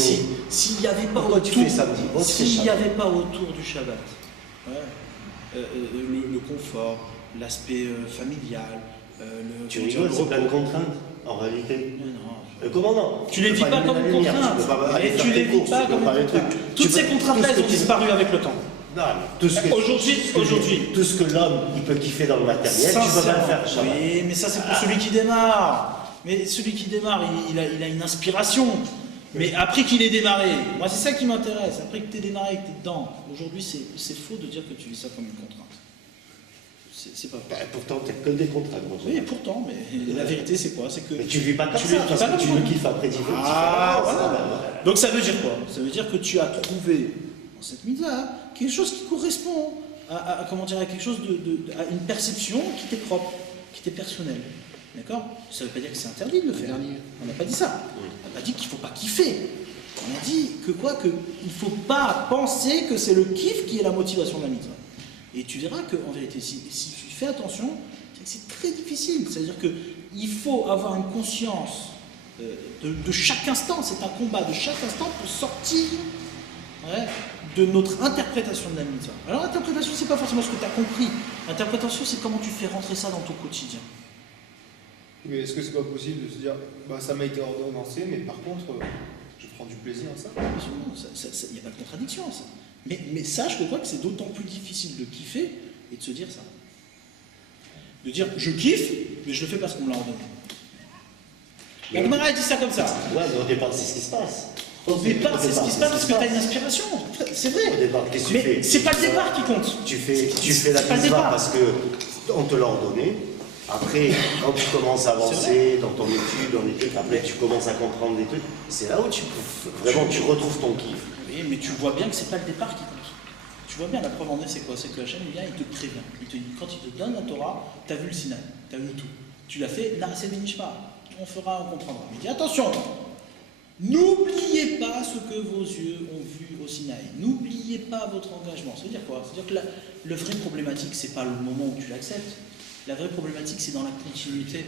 s'il n'y avait pas autour, tu fais samedi, s'il n'y avait pas autour du Shabbat, le confort, l'aspect familial, tu rigoles, c'est plein de contraintes, en réalité. Non. Comment non? Tu les vis pas comme une contrainte. Tu les vis pas comme une contrainte. Toutes ces contraintes-là, elles ont disparu avec le temps. Non, aujourd'hui, tout ce que l'homme il peut kiffer dans le matériel, tu ne peux pas le faire. Oui, mais ça c'est pour celui qui démarre. Mais celui qui démarre, il a une inspiration. Mais après qu'il ait démarré, moi c'est ça qui m'intéresse. Après que tu aies démarré et que tu es dedans, aujourd'hui c'est faux de dire que tu vis ça comme une contrainte. C'est pas vrai. Pourtant, tu n'as que des contraintes. Oui, pourtant, mais la vérité c'est quoi? C'est que mais tu ne vis pas comme ça, parce que tu le kiffes après différemment. Voilà. Donc ça veut dire quoi? Ça veut dire que tu as trouvé dans cette mitzvah quelque chose qui correspond à comment dire, à quelque chose à une perception qui t'est propre, qui t'est personnelle. D'accord? Ça ne veut pas dire que c'est interdit de le faire. On n'a pas dit ça. On n'a pas dit qu'il ne faut pas kiffer. On a dit que qu'il ne faut pas penser que c'est le kiff qui est la motivation de la mitzvah. Et tu verras qu'en vérité, si tu fais attention, c'est très difficile. C'est-à-dire qu'il faut avoir une conscience de chaque instant. C'est un combat de chaque instant pour sortir ouais, de notre interprétation de la mitzvah. Alors l'interprétation, c'est pas forcément ce que tu as compris. L'interprétation, c'est comment tu fais rentrer ça dans ton quotidien. Mais est-ce que c'est pas possible de se dire, bah, ça m'a été ordonnancé, mais par contre, je prends du plaisir à ça? Il n'y a pas de contradiction à ça. Mais sache que toi que c'est d'autant plus difficile de kiffer et de se dire ça. De dire, je kiffe, mais je le fais parce qu'on me l'a ordonné. La Gemara dit ça comme ça. Ouais, mais au départ, c'est ce qui se passe. Au départ, c'est ce qui se passe parce que tu as une inspiration. C'est vrai. Au départ, qu'est-ce que tu fais? Mais c'est pas le départ qui compte. Tu fais la c'est pas le mitzvah départ. parce qu'on te l'a ordonné. Après, quand tu commences à avancer dans ton étude, après tu commences à comprendre des trucs, c'est là où tu retrouves ton kiff. Oui, mais tu vois bien que c'est pas le départ qui compte. Tu vois bien, la preuve en est, c'est quoi? C'est que Hachem, il vient, il te prévient. Il te dit, quand il te donne la Torah, tu as vu le Sinaï, tu as vu tout. Tu l'as fait, Narasé Benishma. On fera, on comprendra. Mais il dit, attention, n'oubliez pas ce que vos yeux ont vu au Sinaï. N'oubliez pas votre engagement. Ça veut dire quoi? C'est-à-dire que le vrai problématique, c'est pas le moment où tu l'acceptes. La vraie problématique, c'est dans la continuité,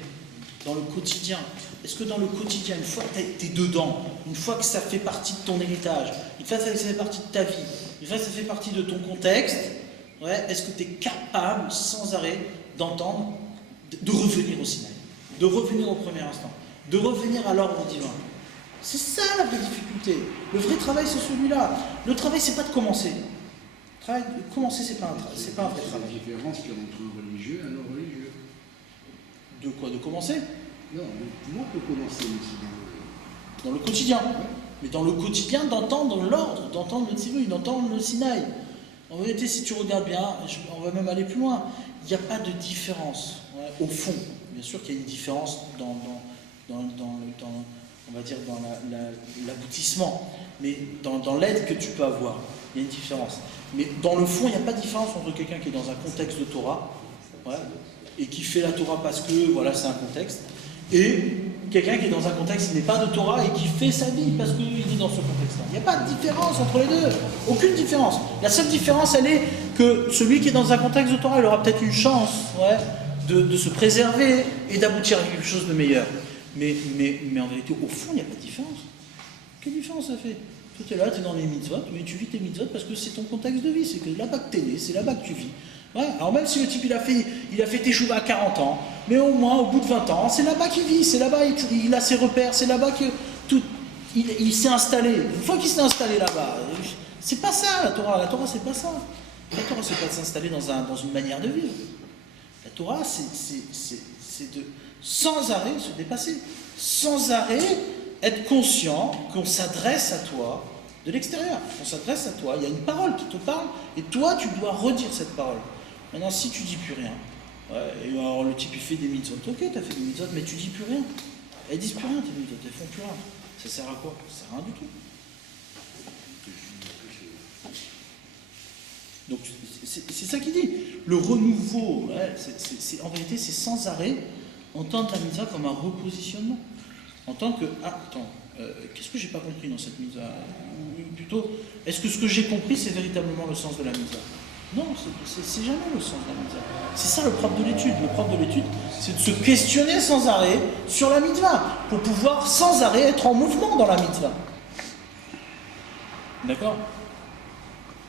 dans le quotidien. Est-ce que dans le quotidien, une fois que tu es dedans, une fois que ça fait partie de ton héritage, une fois que ça fait partie de ta vie, une fois que ça fait partie de ton contexte, ouais, est-ce que tu es capable, sans arrêt, d'entendre, de revenir au Sinaï, de revenir au premier instant, de revenir à l'ordre divin? C'est ça la vraie difficulté. Le vrai travail, c'est celui-là. Le travail, c'est pas de commencer. Commencer, c'est pas un vrai C'est travail. la différence qu'il y a entre un religieux et un non-religieux. De quoi? De commencer? Non, tout le monde peut commencer aussi Dans le quotidien. Mais dans le quotidien, d'entendre l'ordre, d'entendre le tzivui, d'entendre le Sinaï. En vérité, si tu regardes bien, on va même aller plus loin, il n'y a pas de différence. Ouais, au fond, bien sûr qu'il y a une différence dans on va dire, dans l'aboutissement, mais dans l'aide que tu peux avoir, il y a une différence. Mais dans le fond, il n'y a pas de différence entre quelqu'un qui est dans un contexte de Torah, ouais, et qui fait la Torah parce que, voilà, c'est un contexte, et quelqu'un qui est dans un contexte qui n'est pas de Torah et qui fait sa vie parce qu'il est dans ce contexte-là. Il n'y a pas de différence entre les deux, aucune différence. La seule différence, elle est que celui qui est dans un contexte de Torah, il aura peut-être une chance, ouais, de se préserver et d'aboutir à quelque chose de meilleur. Mais en vérité, au fond, il n'y a pas de différence. Quelle différence ça fait? Toi, tu es là, tu es dans les mitzvot, mais tu vis tes mitzvot parce que c'est ton contexte de vie, c'est que là-bas que tu es né, c'est là-bas que tu vis. Ouais. Alors même si le type il a fait teshuva à 40 ans, mais au moins au bout de 20 ans, c'est là-bas qu'il vit, c'est là-bas il a ses repères, c'est là-bas que il s'est installé. Une fois qu'il s'est installé là-bas, c'est pas ça la Torah. La Torah c'est pas ça. La Torah c'est pas de s'installer dans une manière de vivre. La Torah c'est de sans arrêt se dépasser, sans arrêt être conscient qu'on s'adresse à toi de l'extérieur, on s'adresse à toi, il y a une parole qui te parle, et toi tu dois redire cette parole. Maintenant si tu dis plus rien, ouais, et alors le type il fait des mitzvot, ok tu as fait des mitzvot, mais tu dis plus rien. Elles disent plus rien tes mitzvot, elles font plus rien. Ça sert à quoi? Ça sert à rien du tout. Donc c'est ça qu'il dit. Le renouveau, ouais, en vérité c'est sans arrêt entendre la mitzvah comme un repositionnement. Entendre que, qu'est-ce que j'ai pas compris dans cette mitzvah? Ou plutôt, est-ce que ce que j'ai compris c'est véritablement le sens de la mitzvah? Non, c'est jamais le sens de la mitzvah. C'est ça le propre de l'étude. Le propre de l'étude, c'est de se questionner sans arrêt sur la mitzvah, pour pouvoir sans arrêt être en mouvement dans la mitzvah. D'accord?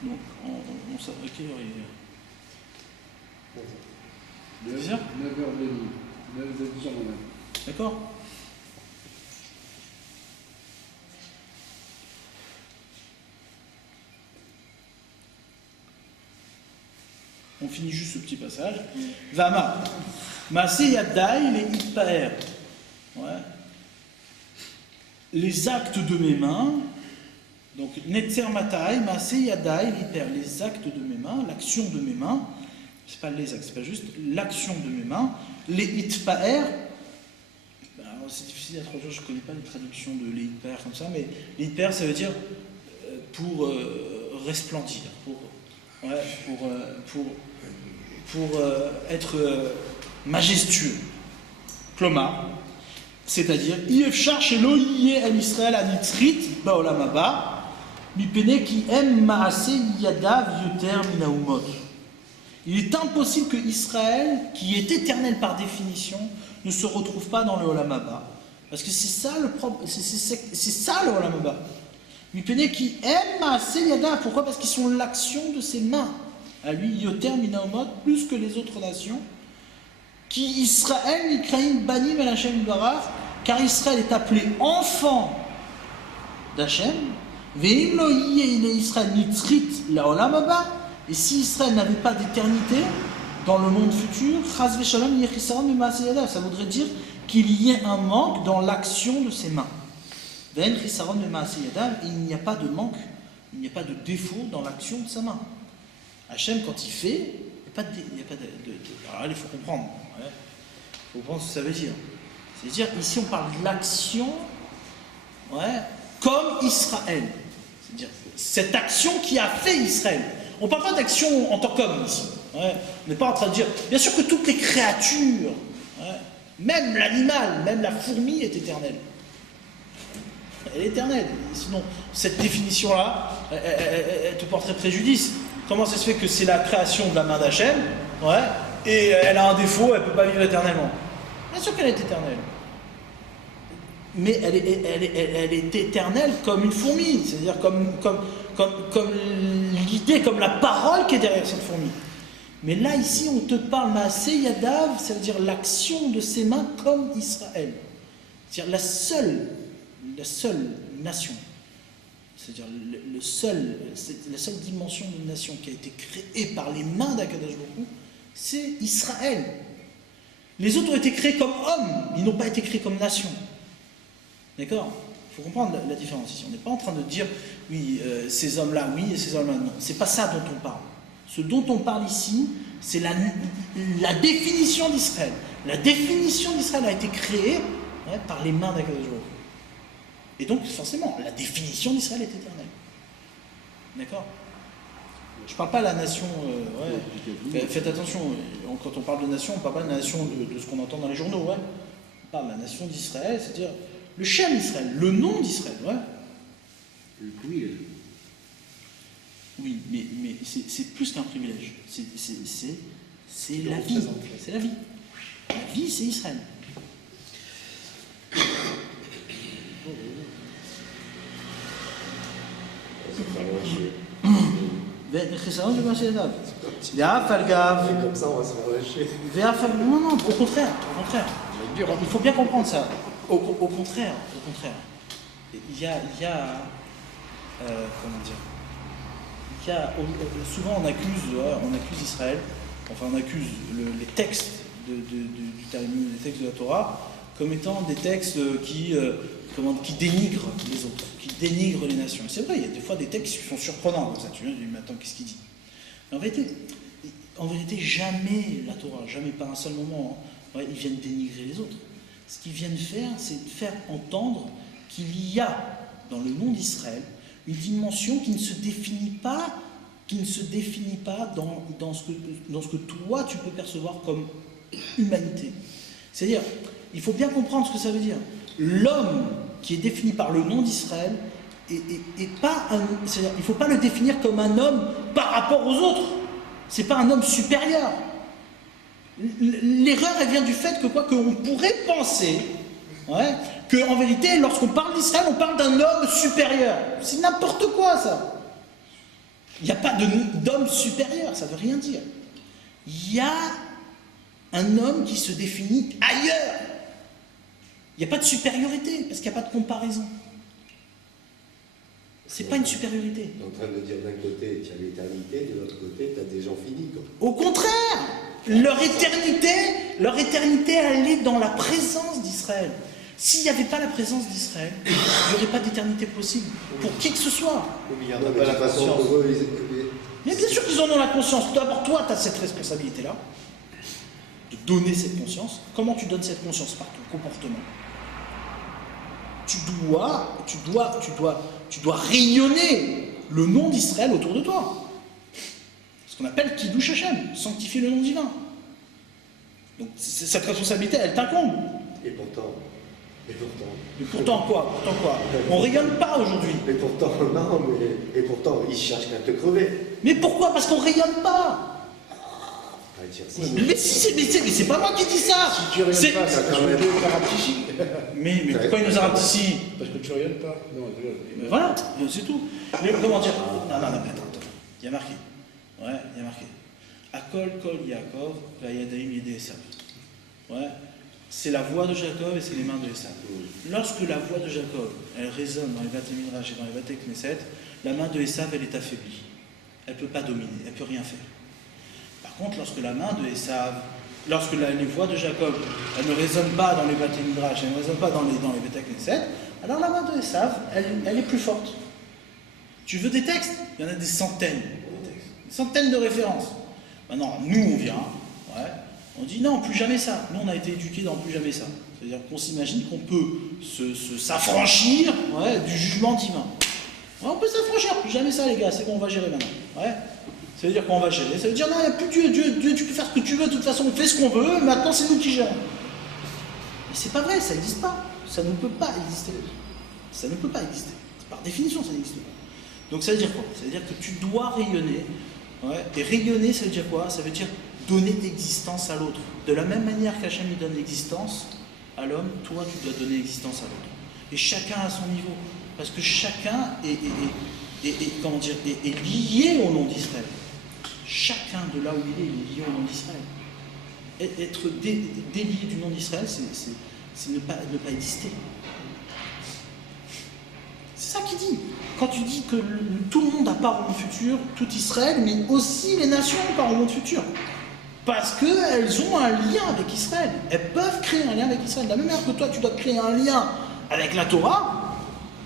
Donc, on sait à quelle heure il est? 10h? 9h30. 9h10. D'accord? On finit juste ce petit passage. Vama. Maaseh Yadai les Itpaer. Ouais. Les actes de mes mains. Donc, Netzer Matai, Maaseh Yadai l'Itpaer. Les actes de mes mains, l'action de mes mains. C'est pas les actes, c'est pas juste l'action de mes mains. Les Itpaer. C'est difficile à traduire, je ne connais pas les traductions de les Itpaer comme ça, mais les Itpaer ça veut dire pour resplendir, pour être majestueux. Klomar, c'est-à-dire Yefchar shelo yeh el Israël anitzrit ba'olam haba mipene ki em maaseh yadav yoter min haumot. Il est impossible que Israël, qui est éternel par définition, ne se retrouve pas dans le Olam Haba. Parce que c'est ça le propre, c'est ça le Olam Haba. Mipene qui aime Maaseh Yadav. Pourquoi? Parce qu'ils sont l'action de ses mains. À lui, Yoter Minaomot, plus que les autres nations. Qui Israël Nikraim Banim El Hashem Barach, car Israël est appelé enfant d'Hachem. Ve'im lo yeh Israël nitrit laolam haba. Et si Israël n'avait pas d'éternité dans le monde futur, Chas v'shalom yeh chisaron b'maaseh yadav. Ça voudrait dire qu'il y ait un manque dans l'action de ses mains. Ve'en chisaron b'maaseh yadav. Il n'y a pas de manque, il n'y a pas de défaut dans l'action de sa main. Hachem, quand il fait, il n'y a pas de. Alors là, il faut comprendre. Il faut comprendre ce que ça veut dire. C'est-à-dire, ici, on parle de l'action, comme Israël. C'est-à-dire, cette action qui a fait Israël. On ne parle pas d'action en tant qu'homme ici. On n'est pas en train de dire. Bien sûr que toutes les créatures, même l'animal, même la fourmi est éternelle. Elle est éternelle. Sinon, cette définition-là, elle te porterait préjudice. Comment ça se fait que c'est la création de la main d'Hachem, et elle a un défaut, elle ne peut pas vivre éternellement? Bien sûr qu'elle est éternelle. Mais elle est éternelle comme une fourmi, c'est-à-dire comme l'idée, comme la parole qui est derrière cette fourmi. Mais là, ici, on te parle, Maaseh Yadav, ça veut dire l'action de ses mains comme Israël. C'est-à-dire la seule nation. C'est-à-dire la seule dimension d'une nation qui a été créée par les mains d'Akadosh Baruch Hu, c'est Israël. Les autres ont été créés comme hommes, ils n'ont pas été créés comme nation. D'accord? Il faut comprendre la différence ici. On n'est pas en train de dire, oui, ces hommes-là, oui, et ces hommes-là, non. C'est pas ça dont on parle. Ce dont on parle ici, c'est la définition d'Israël. La définition d'Israël a été créée par les mains d'Akadosh Baruch Hu. Et donc, forcément, la définition d'Israël est éternelle. D'accord? Je ne parle pas de la nation. Faites attention, quand on parle de nation, on ne parle pas de la nation de ce qu'on entend dans les journaux. On parle de la nation d'Israël, c'est-à-dire le Shem d'Israël, le nom d'Israël. Le privilège. Oui, mais c'est plus qu'un privilège. C'est la vie. C'est la vie. La vie, c'est Israël. Comme ça, on va se faire lâcher. Non, au contraire. Il faut bien comprendre ça. Au contraire. Il y a souvent on accuse Israël, enfin on accuse les textes du Talmud, les textes de la Torah, comme étant des textes qui dénigrent les autres, qui dénigrent les nations. C'est vrai, il y a des fois des textes qui sont surprenants comme ça. Tu dis, mais attends, qu'est-ce qu'il dit? Mais en vérité, jamais la Torah, jamais pas un seul moment, ils viennent dénigrer les autres. Ce qu'ils viennent faire, c'est faire entendre qu'il y a dans le nom d'Israël une dimension qui ne se définit pas dans ce que toi tu peux percevoir comme humanité. C'est-à-dire, il faut bien comprendre ce que ça veut dire. L'homme qui est défini par le nom d'Israël est pas c'est-à-dire, il ne faut pas le définir comme un homme par rapport aux autres. C'est pas un homme supérieur. L'erreur, elle vient du fait que qu'on pourrait penser que en vérité, lorsqu'on parle d'Israël, on parle d'un homme supérieur. C'est n'importe quoi, ça. Il n'y a pas d'homme supérieur, ça ne veut rien dire. Il y a un homme qui se définit ailleurs. Il n'y a pas de supériorité, parce qu'il n'y a pas de comparaison. C'est pas une supériorité. Tu es en train de dire d'un côté, tu as l'éternité, de l'autre côté, tu as des gens finis. Au contraire, leur éternité, elle est dans la présence d'Israël. S'il n'y avait pas la présence d'Israël, il n'y aurait pas d'éternité possible pour qui que ce soit. Mais il n'y en a pas la conscience. Mais bien sûr qu'ils en ont la conscience. D'abord, toi, tu as cette responsabilité-là, de donner cette conscience. Comment tu donnes cette conscience? Par ton comportement. Tu dois rayonner le nom d'Israël autour de toi. Ce qu'on appelle Kiddush Hashem, sanctifier le nom divin. Donc cette responsabilité, elle t'incombe. Et pourtant. Mais pourtant quoi? On rayonne pas aujourd'hui. Mais pourtant, ils cherchent qu'à te crever. Mais pourquoi? Parce qu'on rayonne pas. Par matière. Mais c'est pas moi qui dis ça. Si tu rayonnes C'est- pas, c'est parce que tu es ici. Mais pourquoi il nous a raté ici? Parce que tu rayonnes pas. Non, Mais voilà, c'est tout. Mais comment dire? Non, attends. Il y a marqué. Ouais, il y a marqué. Akol kol Yaakov, Vayadaim Yedei Esav. Ouais. C'est la voix de Jacob et c'est les mains de Esav. Lorsque la voix de Jacob, elle résonne dans les Bate Midrash et dans les Bate Knesset, la main de Esav, elle est affaiblie. Elle ne peut pas dominer, elle ne peut rien faire. Par contre, lorsque la main de Esav, lorsque les voix de Jacob, elles ne résonnent pas dans les Bate Midrash, elles ne résonnent pas dans les Bate Knesset, alors la main de Esav, elle est plus forte. Tu veux des textes? Il y en a des centaines de textes, des centaines de références. Maintenant, nous, on vient, ouais, on dit non, plus jamais ça. Nous, on a été éduqués dans plus jamais ça. C'est-à-dire qu'on s'imagine qu'on peut s'affranchir ouais, du jugement divin. Ouais, on peut s'affranchir, plus jamais ça, les gars, c'est bon, on va gérer maintenant. Ouais. Ça veut dire qu'on va gérer. Ça veut dire non, il n'y a plus Dieu, tu peux faire ce que tu veux, de toute façon, on fait ce qu'on veut, maintenant c'est nous qui gérons. Mais c'est pas vrai, ça n'existe pas. Ça ne peut pas exister. Ça ne peut pas exister. Par définition, ça n'existe pas. Donc ça veut dire quoi? Ça veut dire que tu dois rayonner. Ouais. Et rayonner, ça veut dire quoi? Ça veut dire donner existence à l'autre. De la même manière qu'Hachem lui donne l'existence à l'homme, toi tu dois donner existence à l'autre. Et chacun à son niveau. Parce que chacun est lié au nom d'Israël. Chacun de là où il est lié au nom d'Israël. Être délié du nom d'Israël, c'est ne pas exister. C'est ça qu'il dit. Quand tu dis que tout le monde a part au monde futur, tout Israël, mais aussi les nations ont part au monde futur. Parce qu'elles ont un lien avec Israël. Elles peuvent créer un lien avec Israël. De la même manière que toi, tu dois créer un lien avec la Torah,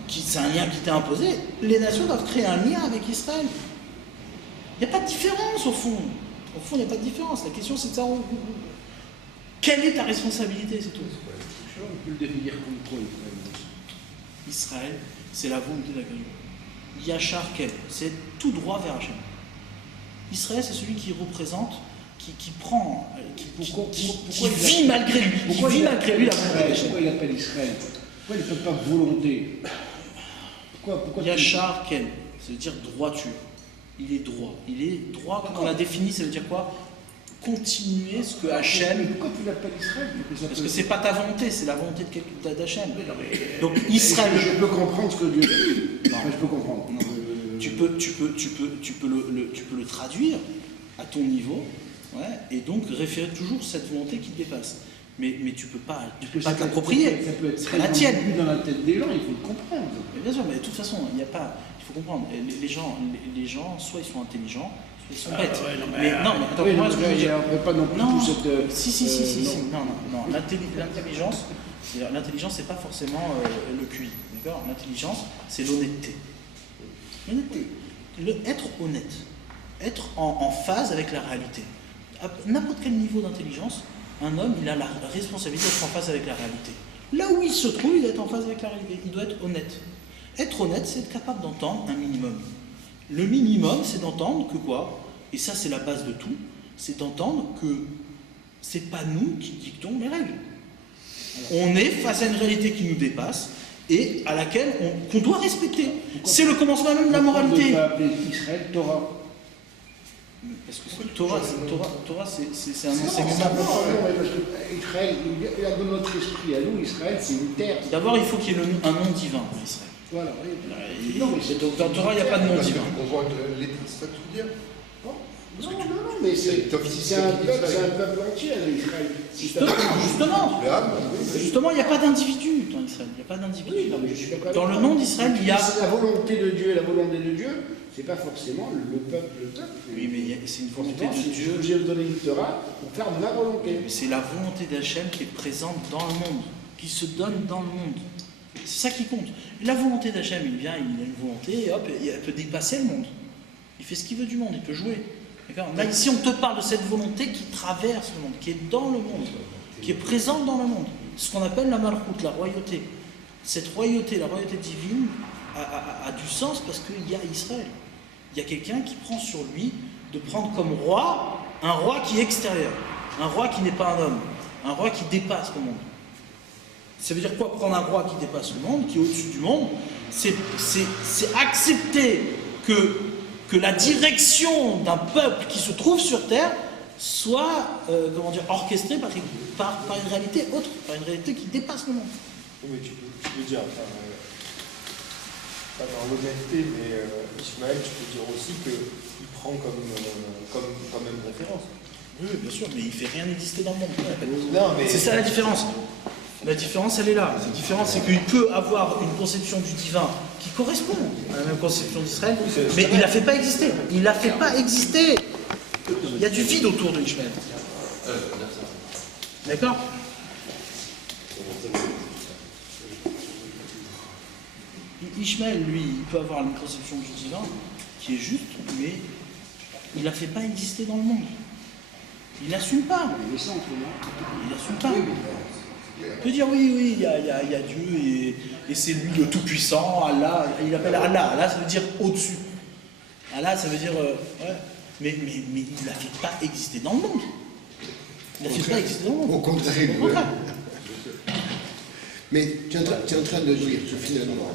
c'est un lien qui t'est imposé, les nations doivent créer un lien avec Israël. Il n'y a pas de différence au fond. Au fond, il n'y a pas de différence. La question, c'est de savoir quelle est ta responsabilité, c'est tout. On peut le définir comme quoi, Israël, c'est la volonté d'Akadosh. Yachar Kel, c'est tout droit vers Hachem. Israël, c'est celui qui représente, qui prend, qui vit malgré lui. Pourquoi il vit malgré lui la volonté d'Hachem. Pourquoi il appelle Israël? Pourquoi il ne fait pas volonté? Pourquoi Yachar Kel, ça veut dire droiture. Il est droit. Il est droit, comme on l'a défini, ça veut dire quoi? Continuer ce que Hachem. Pourquoi tu l'appelles Israël? Parce que c'est pas ta volonté, c'est la volonté d'Hachem. Donc Israël. Je peux comprendre ce que Dieu dit. Non. Je peux comprendre. Non. Tu peux le traduire à ton niveau, ouais, et donc référer toujours cette volonté qui te dépasse. Mais tu peux pas t'approprier. Ça peut être c'est la tienne. dans la tête des gens, il faut le comprendre. Mais bien sûr, mais de toute façon, il faut comprendre. Les gens, soit ils sont intelligents, soit ils sont bêtes. Mais attends, Oui, moi, ce que je veux dire. on ne peut pas non plus Non, tout cette. si. Non. L'intelligence, c'est pas forcément le QI. D'accord? L'intelligence, c'est l'honnêteté. L'honnêteté. Être honnête. Être en phase avec la réalité. À n'importe quel niveau d'intelligence, un homme, il a la responsabilité d'être en phase avec la réalité. Là où il se trouve, il doit être en phase avec la réalité. Il doit être honnête. Être honnête, c'est être capable d'entendre un minimum. Le minimum, c'est d'entendre que quoi? Et ça, c'est la base de tout. C'est d'entendre que c'est pas nous qui dictons les règles. On est face à une réalité qui nous dépasse et à laquelle qu'on doit respecter. C'est le commencement même de la moralité. On ne peut pas appeler Israël Torah. Parce que Torah, c'est un Non, enseignement. parce que Israël, il a dans notre esprit à nous, Israël, c'est une terre. D'abord, il faut qu'il y ait un nom divin pour Israël. Voilà. Non, dans Torah, il n'y a pas de nom divin. On voit que l'État, c'est ça que tu veux dire? Non, mais c'est un peuple entier, Israël. Justement, il n'y a pas d'individu dans Israël. Il n'y a pas d'individu. Oui, non, mais je suis d'accord. Dans le nom d'Israël, il y a. La volonté de Dieu, c'est pas forcément le peuple. Oui, mais c'est une volonté de Dieu. Je vais donner une Torah pour faire ma volonté. Mais c'est la volonté d'Hachem qui est présente dans le monde, qui se donne dans le monde. C'est ça qui compte. La volonté d'Hachem, il vient, il a une volonté, et hop, elle peut dépasser le monde. Il fait ce qu'il veut du monde, il peut jouer. Là, ici, on te parle de cette volonté qui traverse le monde, qui est dans le monde, qui est présente dans le monde. Ce qu'on appelle la malchoute, la royauté. Cette royauté, la royauté divine, a du sens parce qu'il y a Israël. Il y a quelqu'un qui prend sur lui de prendre comme roi un roi qui est extérieur, un roi qui n'est pas un homme, un roi qui dépasse le monde. Ça veut dire quoi, prendre un roi qui dépasse le monde, qui est au-dessus du monde? C'est accepter que la direction d'un peuple qui se trouve sur terre soit orchestré par une réalité autre, par une réalité qui dépasse le monde. Oui, mais tu peux dire, pas dans l'honnêteté, mais Ismaël, tu peux dire aussi qu'il prend comme même référence. Oui, bien sûr, mais il fait rien exister dans le monde. Non, mais C'est ça la différence. La différence, elle est là. La différence, c'est qu'il peut avoir une conception du divin qui correspond à la même conception d'Israël, mais il la fait pas exister. Il la fait pas exister. Il y a du vide autour de Ishmael. D'accord? Ishmael, lui, il peut avoir une conception du divin qui est juste, mais il la fait pas exister dans le monde. Il n'assume pas. Il n'assume pas. Il peut dire oui, il y a Dieu et c'est lui le Tout-Puissant, Allah. Il appelle Allah. Allah, ça veut dire au-dessus. Allah, ça veut dire. Ouais. Mais il ne la fait pas exister dans le monde. Il ne la fait pas exister dans le monde. Au contraire. Au contraire. Mais tu es en train de dire que finalement,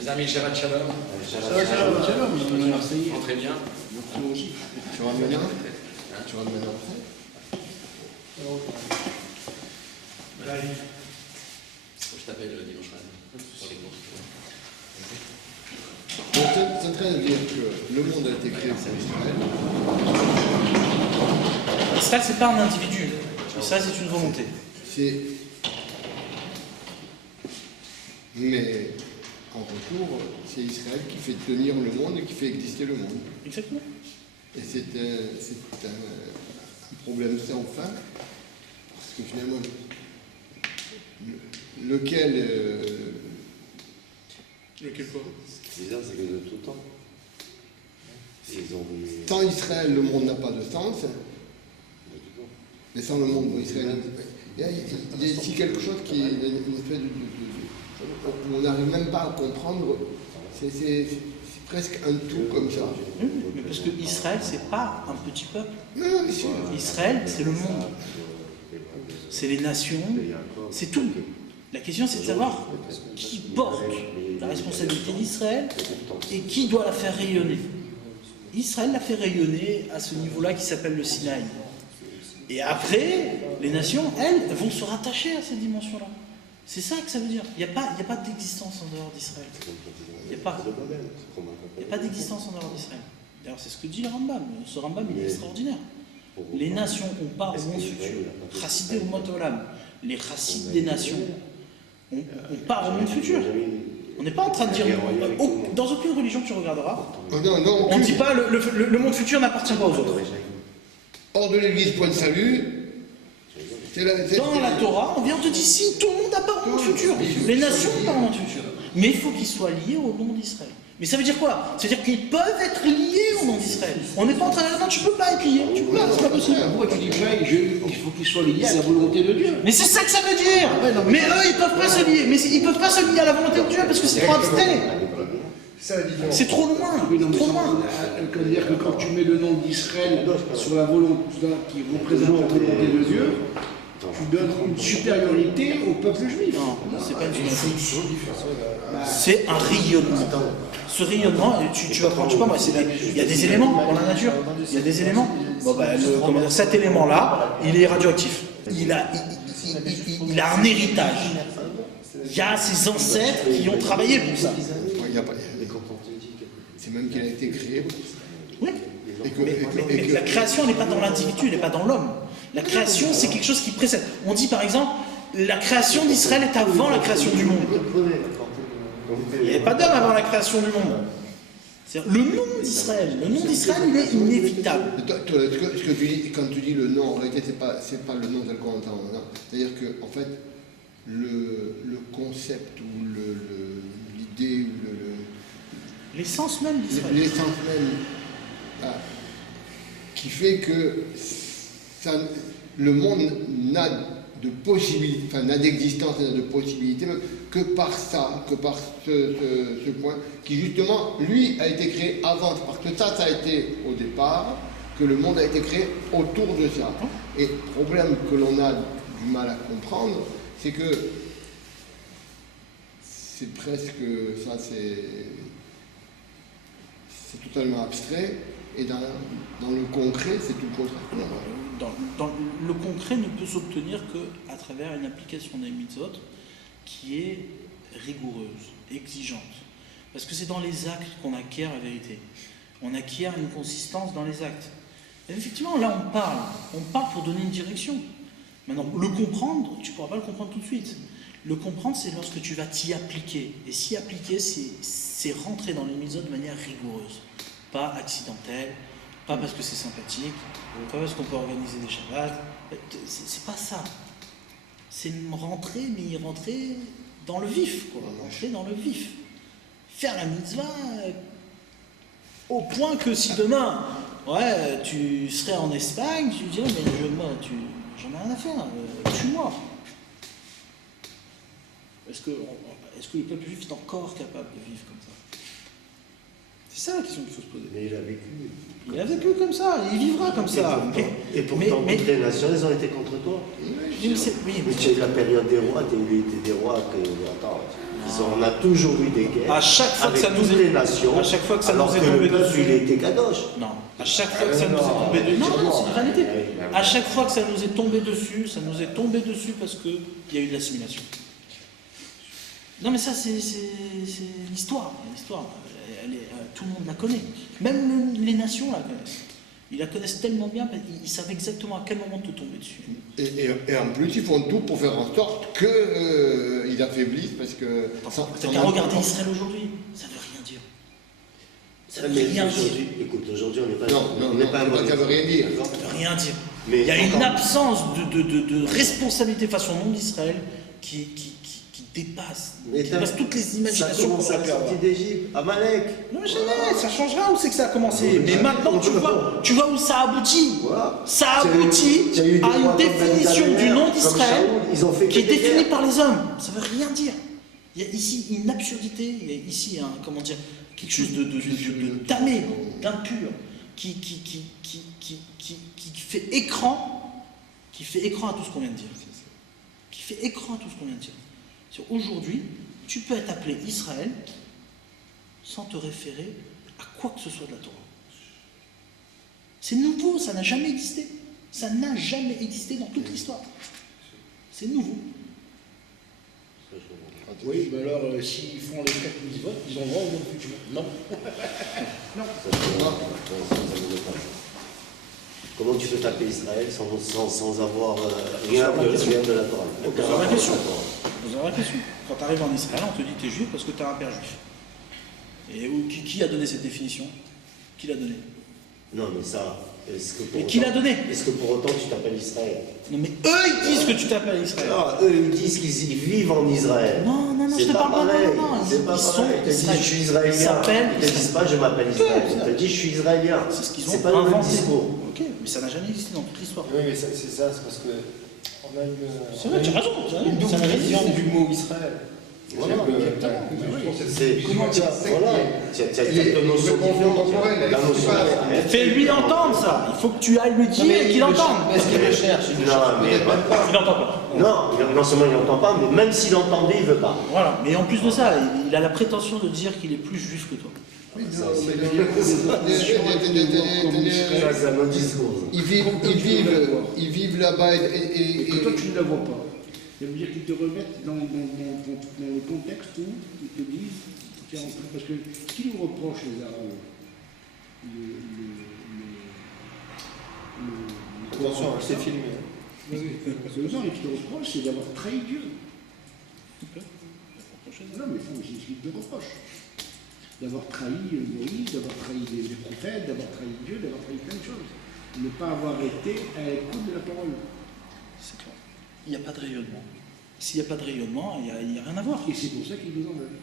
Les amis, Shabbat Shalom. Entrez bien. tu rentres maintenant après. Faut que je t'appelle dimanche matin. Pour les courses. Donc, tu es en train de dire que le monde a été créé pour Israël. Israël, c'est pas un individu. Israël, c'est une volonté. Mais en retour, c'est Israël qui fait tenir le monde et qui fait exister le monde. Exactement. Et c'est un problème sans fin, parce que finalement, lequel quoi? Ce qui est bizarre, c'est que de tout temps, ils ont voulu. Sans Israël, le monde n'a pas de sens, mais sans le monde, Israël. Il y a ici quelque chose qui est une espèce où on n'arrive même pas à comprendre. C'est presque un tout comme ça. Mais parce que Israël, c'est pas un petit peuple. Non, mais Israël, c'est le monde. C'est les nations, c'est tout. La question, c'est de savoir qui porte la responsabilité d'Israël et qui doit la faire rayonner. Israël l'a fait rayonner à ce niveau-là qui s'appelle le Sinaï. Et après, les nations, elles, vont se rattacher à cette dimension-là. C'est ça que ça veut dire. Il n'y a pas d'existence en dehors d'Israël. Il n'y a pas d'existence en dehors d'Israël. D'ailleurs, c'est ce que dit le Rambam. Ce Rambam, il est extraordinaire. Les nations ont part au monde futur. Chassidé ou Motolam. Les chassides des nations ont part au monde futur. On n'est pas en train de dire. Dans aucune religion que tu regarderas, on ne dit pas le monde futur n'appartient pas aux autres. hors de l'église, point de salut. Dans la Torah, on vient te dire si tout le monde a part au monde futur. Les nations ont part au monde futur. Mais il faut qu'ils soient liés au nom d'Israël. Mais ça veut dire quoi? Ça veut dire qu'ils peuvent être liés au nom d'Israël. On n'est pas en train de dire non, tu peux pas être lié. Tu peux pas, c'est pas possible. Pourquoi tu dis ça? Il faut qu'ils soient liés à la volonté de Dieu. Mais c'est ça que ça veut dire. Mais eux, ils peuvent pas se lier. Mais ils peuvent pas se lier à la volonté de Dieu parce que c'est trop abstrait. C'est trop loin. Trop loin. C'est-à-dire que quand tu mets le nom d'Israël sur la volonté qui représente la volonté de Dieu, tu donnes une supériorité au peuple juif. Non, c'est pas une supériorité. C'est un rayonnement. Ce rayonnement, tu vas prendre, je sais pas moi, il y a des éléments dans la nature. Il y a des éléments. Bon, cet élément-là, il est radioactif. Il a un héritage. Il y a ses ancêtres qui ont travaillé pour ça. C'est même qu'il a été créé. Oui. Mais la création n'est pas dans l'individu, elle n'est pas dans l'homme. La création, c'est quelque chose qui précède. On dit par exemple, la création d'Israël est avant la création du monde. Il n'y avait pas d'homme avant la création du monde. C'est-à-dire, le nom d'Israël, il est inévitable. Ce que tu dis, quand tu dis le nom, en réalité, c'est pas le nom tel qu'on entend. C'est-à-dire que, en fait, le concept ou l'idée ou l'essence même d'Israël. L'essence même qui fait que le monde n'a de possibilité, enfin n'a d'existence, n'a de possibilité que par ça, que par ce point, qui justement, lui, a été créé avant, parce que ça a été au départ, que le monde a été créé autour de ça. Et le problème que l'on a du mal à comprendre, c'est que c'est presque, ça c'est totalement abstrait, et dans le concret, c'est tout le contraire. Dans le concret ne peut s'obtenir qu'à travers une application des mitzvot qui est rigoureuse, exigeante. Parce que c'est dans les actes qu'on acquiert la vérité. On acquiert une consistance dans les actes. Et effectivement, là on parle pour donner une direction. Maintenant, le comprendre, tu ne pourras pas le comprendre tout de suite. Le comprendre, c'est lorsque tu vas t'y appliquer. Et s'y appliquer, c'est rentrer dans les mitzvot de manière rigoureuse. Pas accidentelle, pas parce que c'est sympathique, pas parce qu'on peut organiser des shabbats. C'est pas ça. C'est rentrer, mais y rentrer dans le vif, quoi. Rentrer dans le vif. Faire la mitzvah au point que si demain, tu serais en Espagne, tu dirais, mais moi, j'en ai rien à faire, tue-moi. Est-ce que le peuple juif est encore capable de vivre comme ça? C'est ça la question qu'il faut se poser. Mais il a vécu. Il a vécu comme ça, il vivra comme ça. Et pourtant, toutes les nations, elles ont été contre toi. Mais tu as eu la période des rois, tu as eu des rois on a toujours eu des guerres. À chaque fois avec que ça nous toutes est, les nations, à chaque fois que ça alors nous est que tombé le peuple, dessus. il était kadosh. Non, à chaque fois que ça nous est tombé dessus. Non, c'est la réalité. À chaque fois que ça nous est tombé dessus, ça nous est tombé dessus parce qu'il y a eu de l'assimilation. Non, mais ça, c'est l'histoire. L'histoire, tout le monde la connaît. Même les nations la connaissent. Ils la connaissent tellement bien, ils savent exactement à quel moment te tomber dessus. Et en plus, ils font tout pour faire en sorte qu'ils affaiblissent, parce que... T'as qu'à regarder Israël aujourd'hui, ça veut rien dire. Ça veut rien dire. Écoute, aujourd'hui, on n'est pas... Non, ça veut rien dire. Ça veut rien dire. Mais il y a une absence de responsabilité face au monde d'Israël qui dépasse toutes les imaginations qu'on Ça peut commence à la avoir. sortie d'Égypte, Amalek. Non, mais jamais, ça changera. Où c'est que ça a commencé? Mais maintenant, tu vois où ça aboutit. Voilà. Ça aboutit à une définition du nom d'Israël qui est définie par les hommes. Ça veut rien dire. Il y a ici une absurdité, il y a ici quelque chose de tamé, d'impur, qui fait écran à tout ce qu'on vient de dire. Qui fait écran à tout ce qu'on vient de dire. Aujourd'hui, tu peux être appelé Israël sans te référer à quoi que ce soit de la Torah. C'est nouveau, ça n'a jamais existé. Ça n'a jamais existé dans toute l'histoire. C'est nouveau. Oui, mais alors, s'ils font les 4 mitzvot, ils en vont au monde futur. Non. Comment tu peux taper Israël sans avoir rien de la Torah? Vous aurez la question. Quand tu arrives en Israël, on te dit que tu es juif parce que tu as un père juif. Et qui a donné cette définition? Qui l'a donné? Non, mais ça... Mais qui l'a donné? Est-ce que pour autant tu t'appelles Israël? Non, mais eux, ils disent que tu t'appelles Israël. Non, eux, ils disent qu'ils vivent en Israël. Non, je te parle pas. C'est pas pareil. Ils te disent je suis israélien. Ils te disent pas je m'appelle Israël. Ils te disent je suis israélien. C'est ce qu'ils ont C'est pas le même inventé. discours. Ok, mais ça n'a jamais existé dans toute l'histoire. Oui, mais c'est parce que on a C'est vrai, tu as raison. une double Ça n'a jamais vision existé. du mot Israël. Voilà. C'est Comment tu as cette notion différente. La notion Fais-lui entendre ça. Il faut que tu ailles lui dire et qu'il entende. Est-ce qu'il le cherche? Non, mais Il n'entend pas. non seulement il n'entend pas, mais même s'il entendait, il ne veut pas. Voilà. Mais en plus de ça, il a la prétention de dire qu'il est plus juif que toi. Oui, non, Ça, c'est un autre discours. ils vivent là-bas Et que toi, tu ne la vois pas. Ça veut dire qu'ils te remettent dans le contexte où ils te disent, tiens, parce que qui nous reproche les Arabes? Attention, c'est filmé. Oui, c'est ça, et qui te reproche, c'est d'avoir trahi Dieu. Non, mais c'est ce qu'ils te reprochent. D'avoir trahi Moïse, d'avoir trahi les prophètes, d'avoir trahi Dieu, d'avoir trahi plein de choses. Ne pas avoir été à l'écoute de la parole. C'est clair. Il n'y a pas de rayonnement. S'il n'y a pas de rayonnement, il n'y a rien à voir. Et c'est pour ça qu'ils nous en veulent.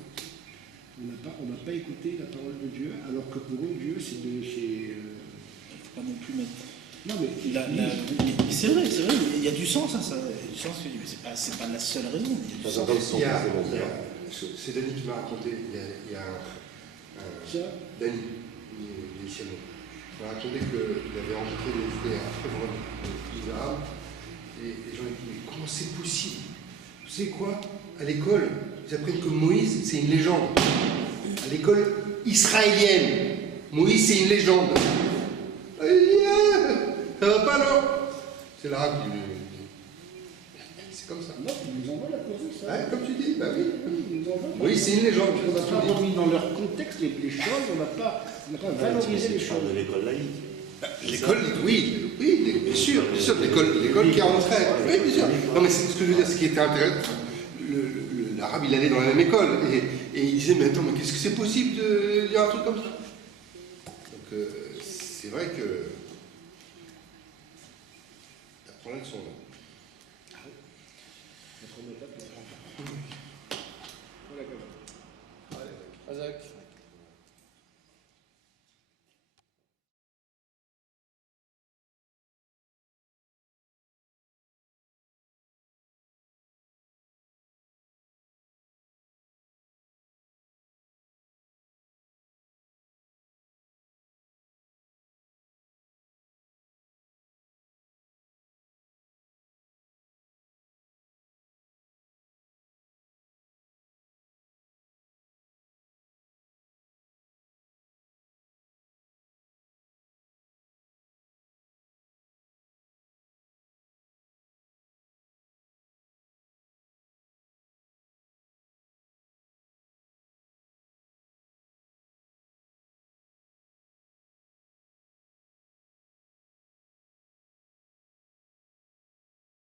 On n'a pas écouté la parole de Dieu, alors que pour eux, Dieu, c'est de... Il ne faut pas non plus mettre... Non, mais c'est vrai, il y a du sens, hein, ça. Il y a du sens, mais c'est pas la seule raison. Il y a du sens. C'est Dany qui m'a raconté, il y a Dany, il m'a raconté qu'il avait rencontré des Africains, des Arabes, et les gens lui disent, comment c'est possible? Tu sais quoi? À l'école, ils apprennent que Moïse, c'est une légende. À l'école israélienne, Moïse, c'est une légende. C'est l'arabe qui c'est comme ça. Non, ils nous envoient la cause, ça. Ouais, comme tu dis, bah oui. Ils nous envoient. Oui, c'est une légende. On n'a pas remis dans leur contexte les choses, on n'a pas valorisé les Tu parles choses. de l'école laïque. L'école, oui, bien sûr, l'école qui a rentré. Oui, bien sûr. Non, mais c'est ce que je veux dire, ce qui était intéressant. L'arabe, il allait dans la même école et il disait, mais attends, mais qu'est-ce que c'est possible de dire un truc comme ça? Donc, c'est vrai que t'apprends la leçon, là. Voilà, Azak.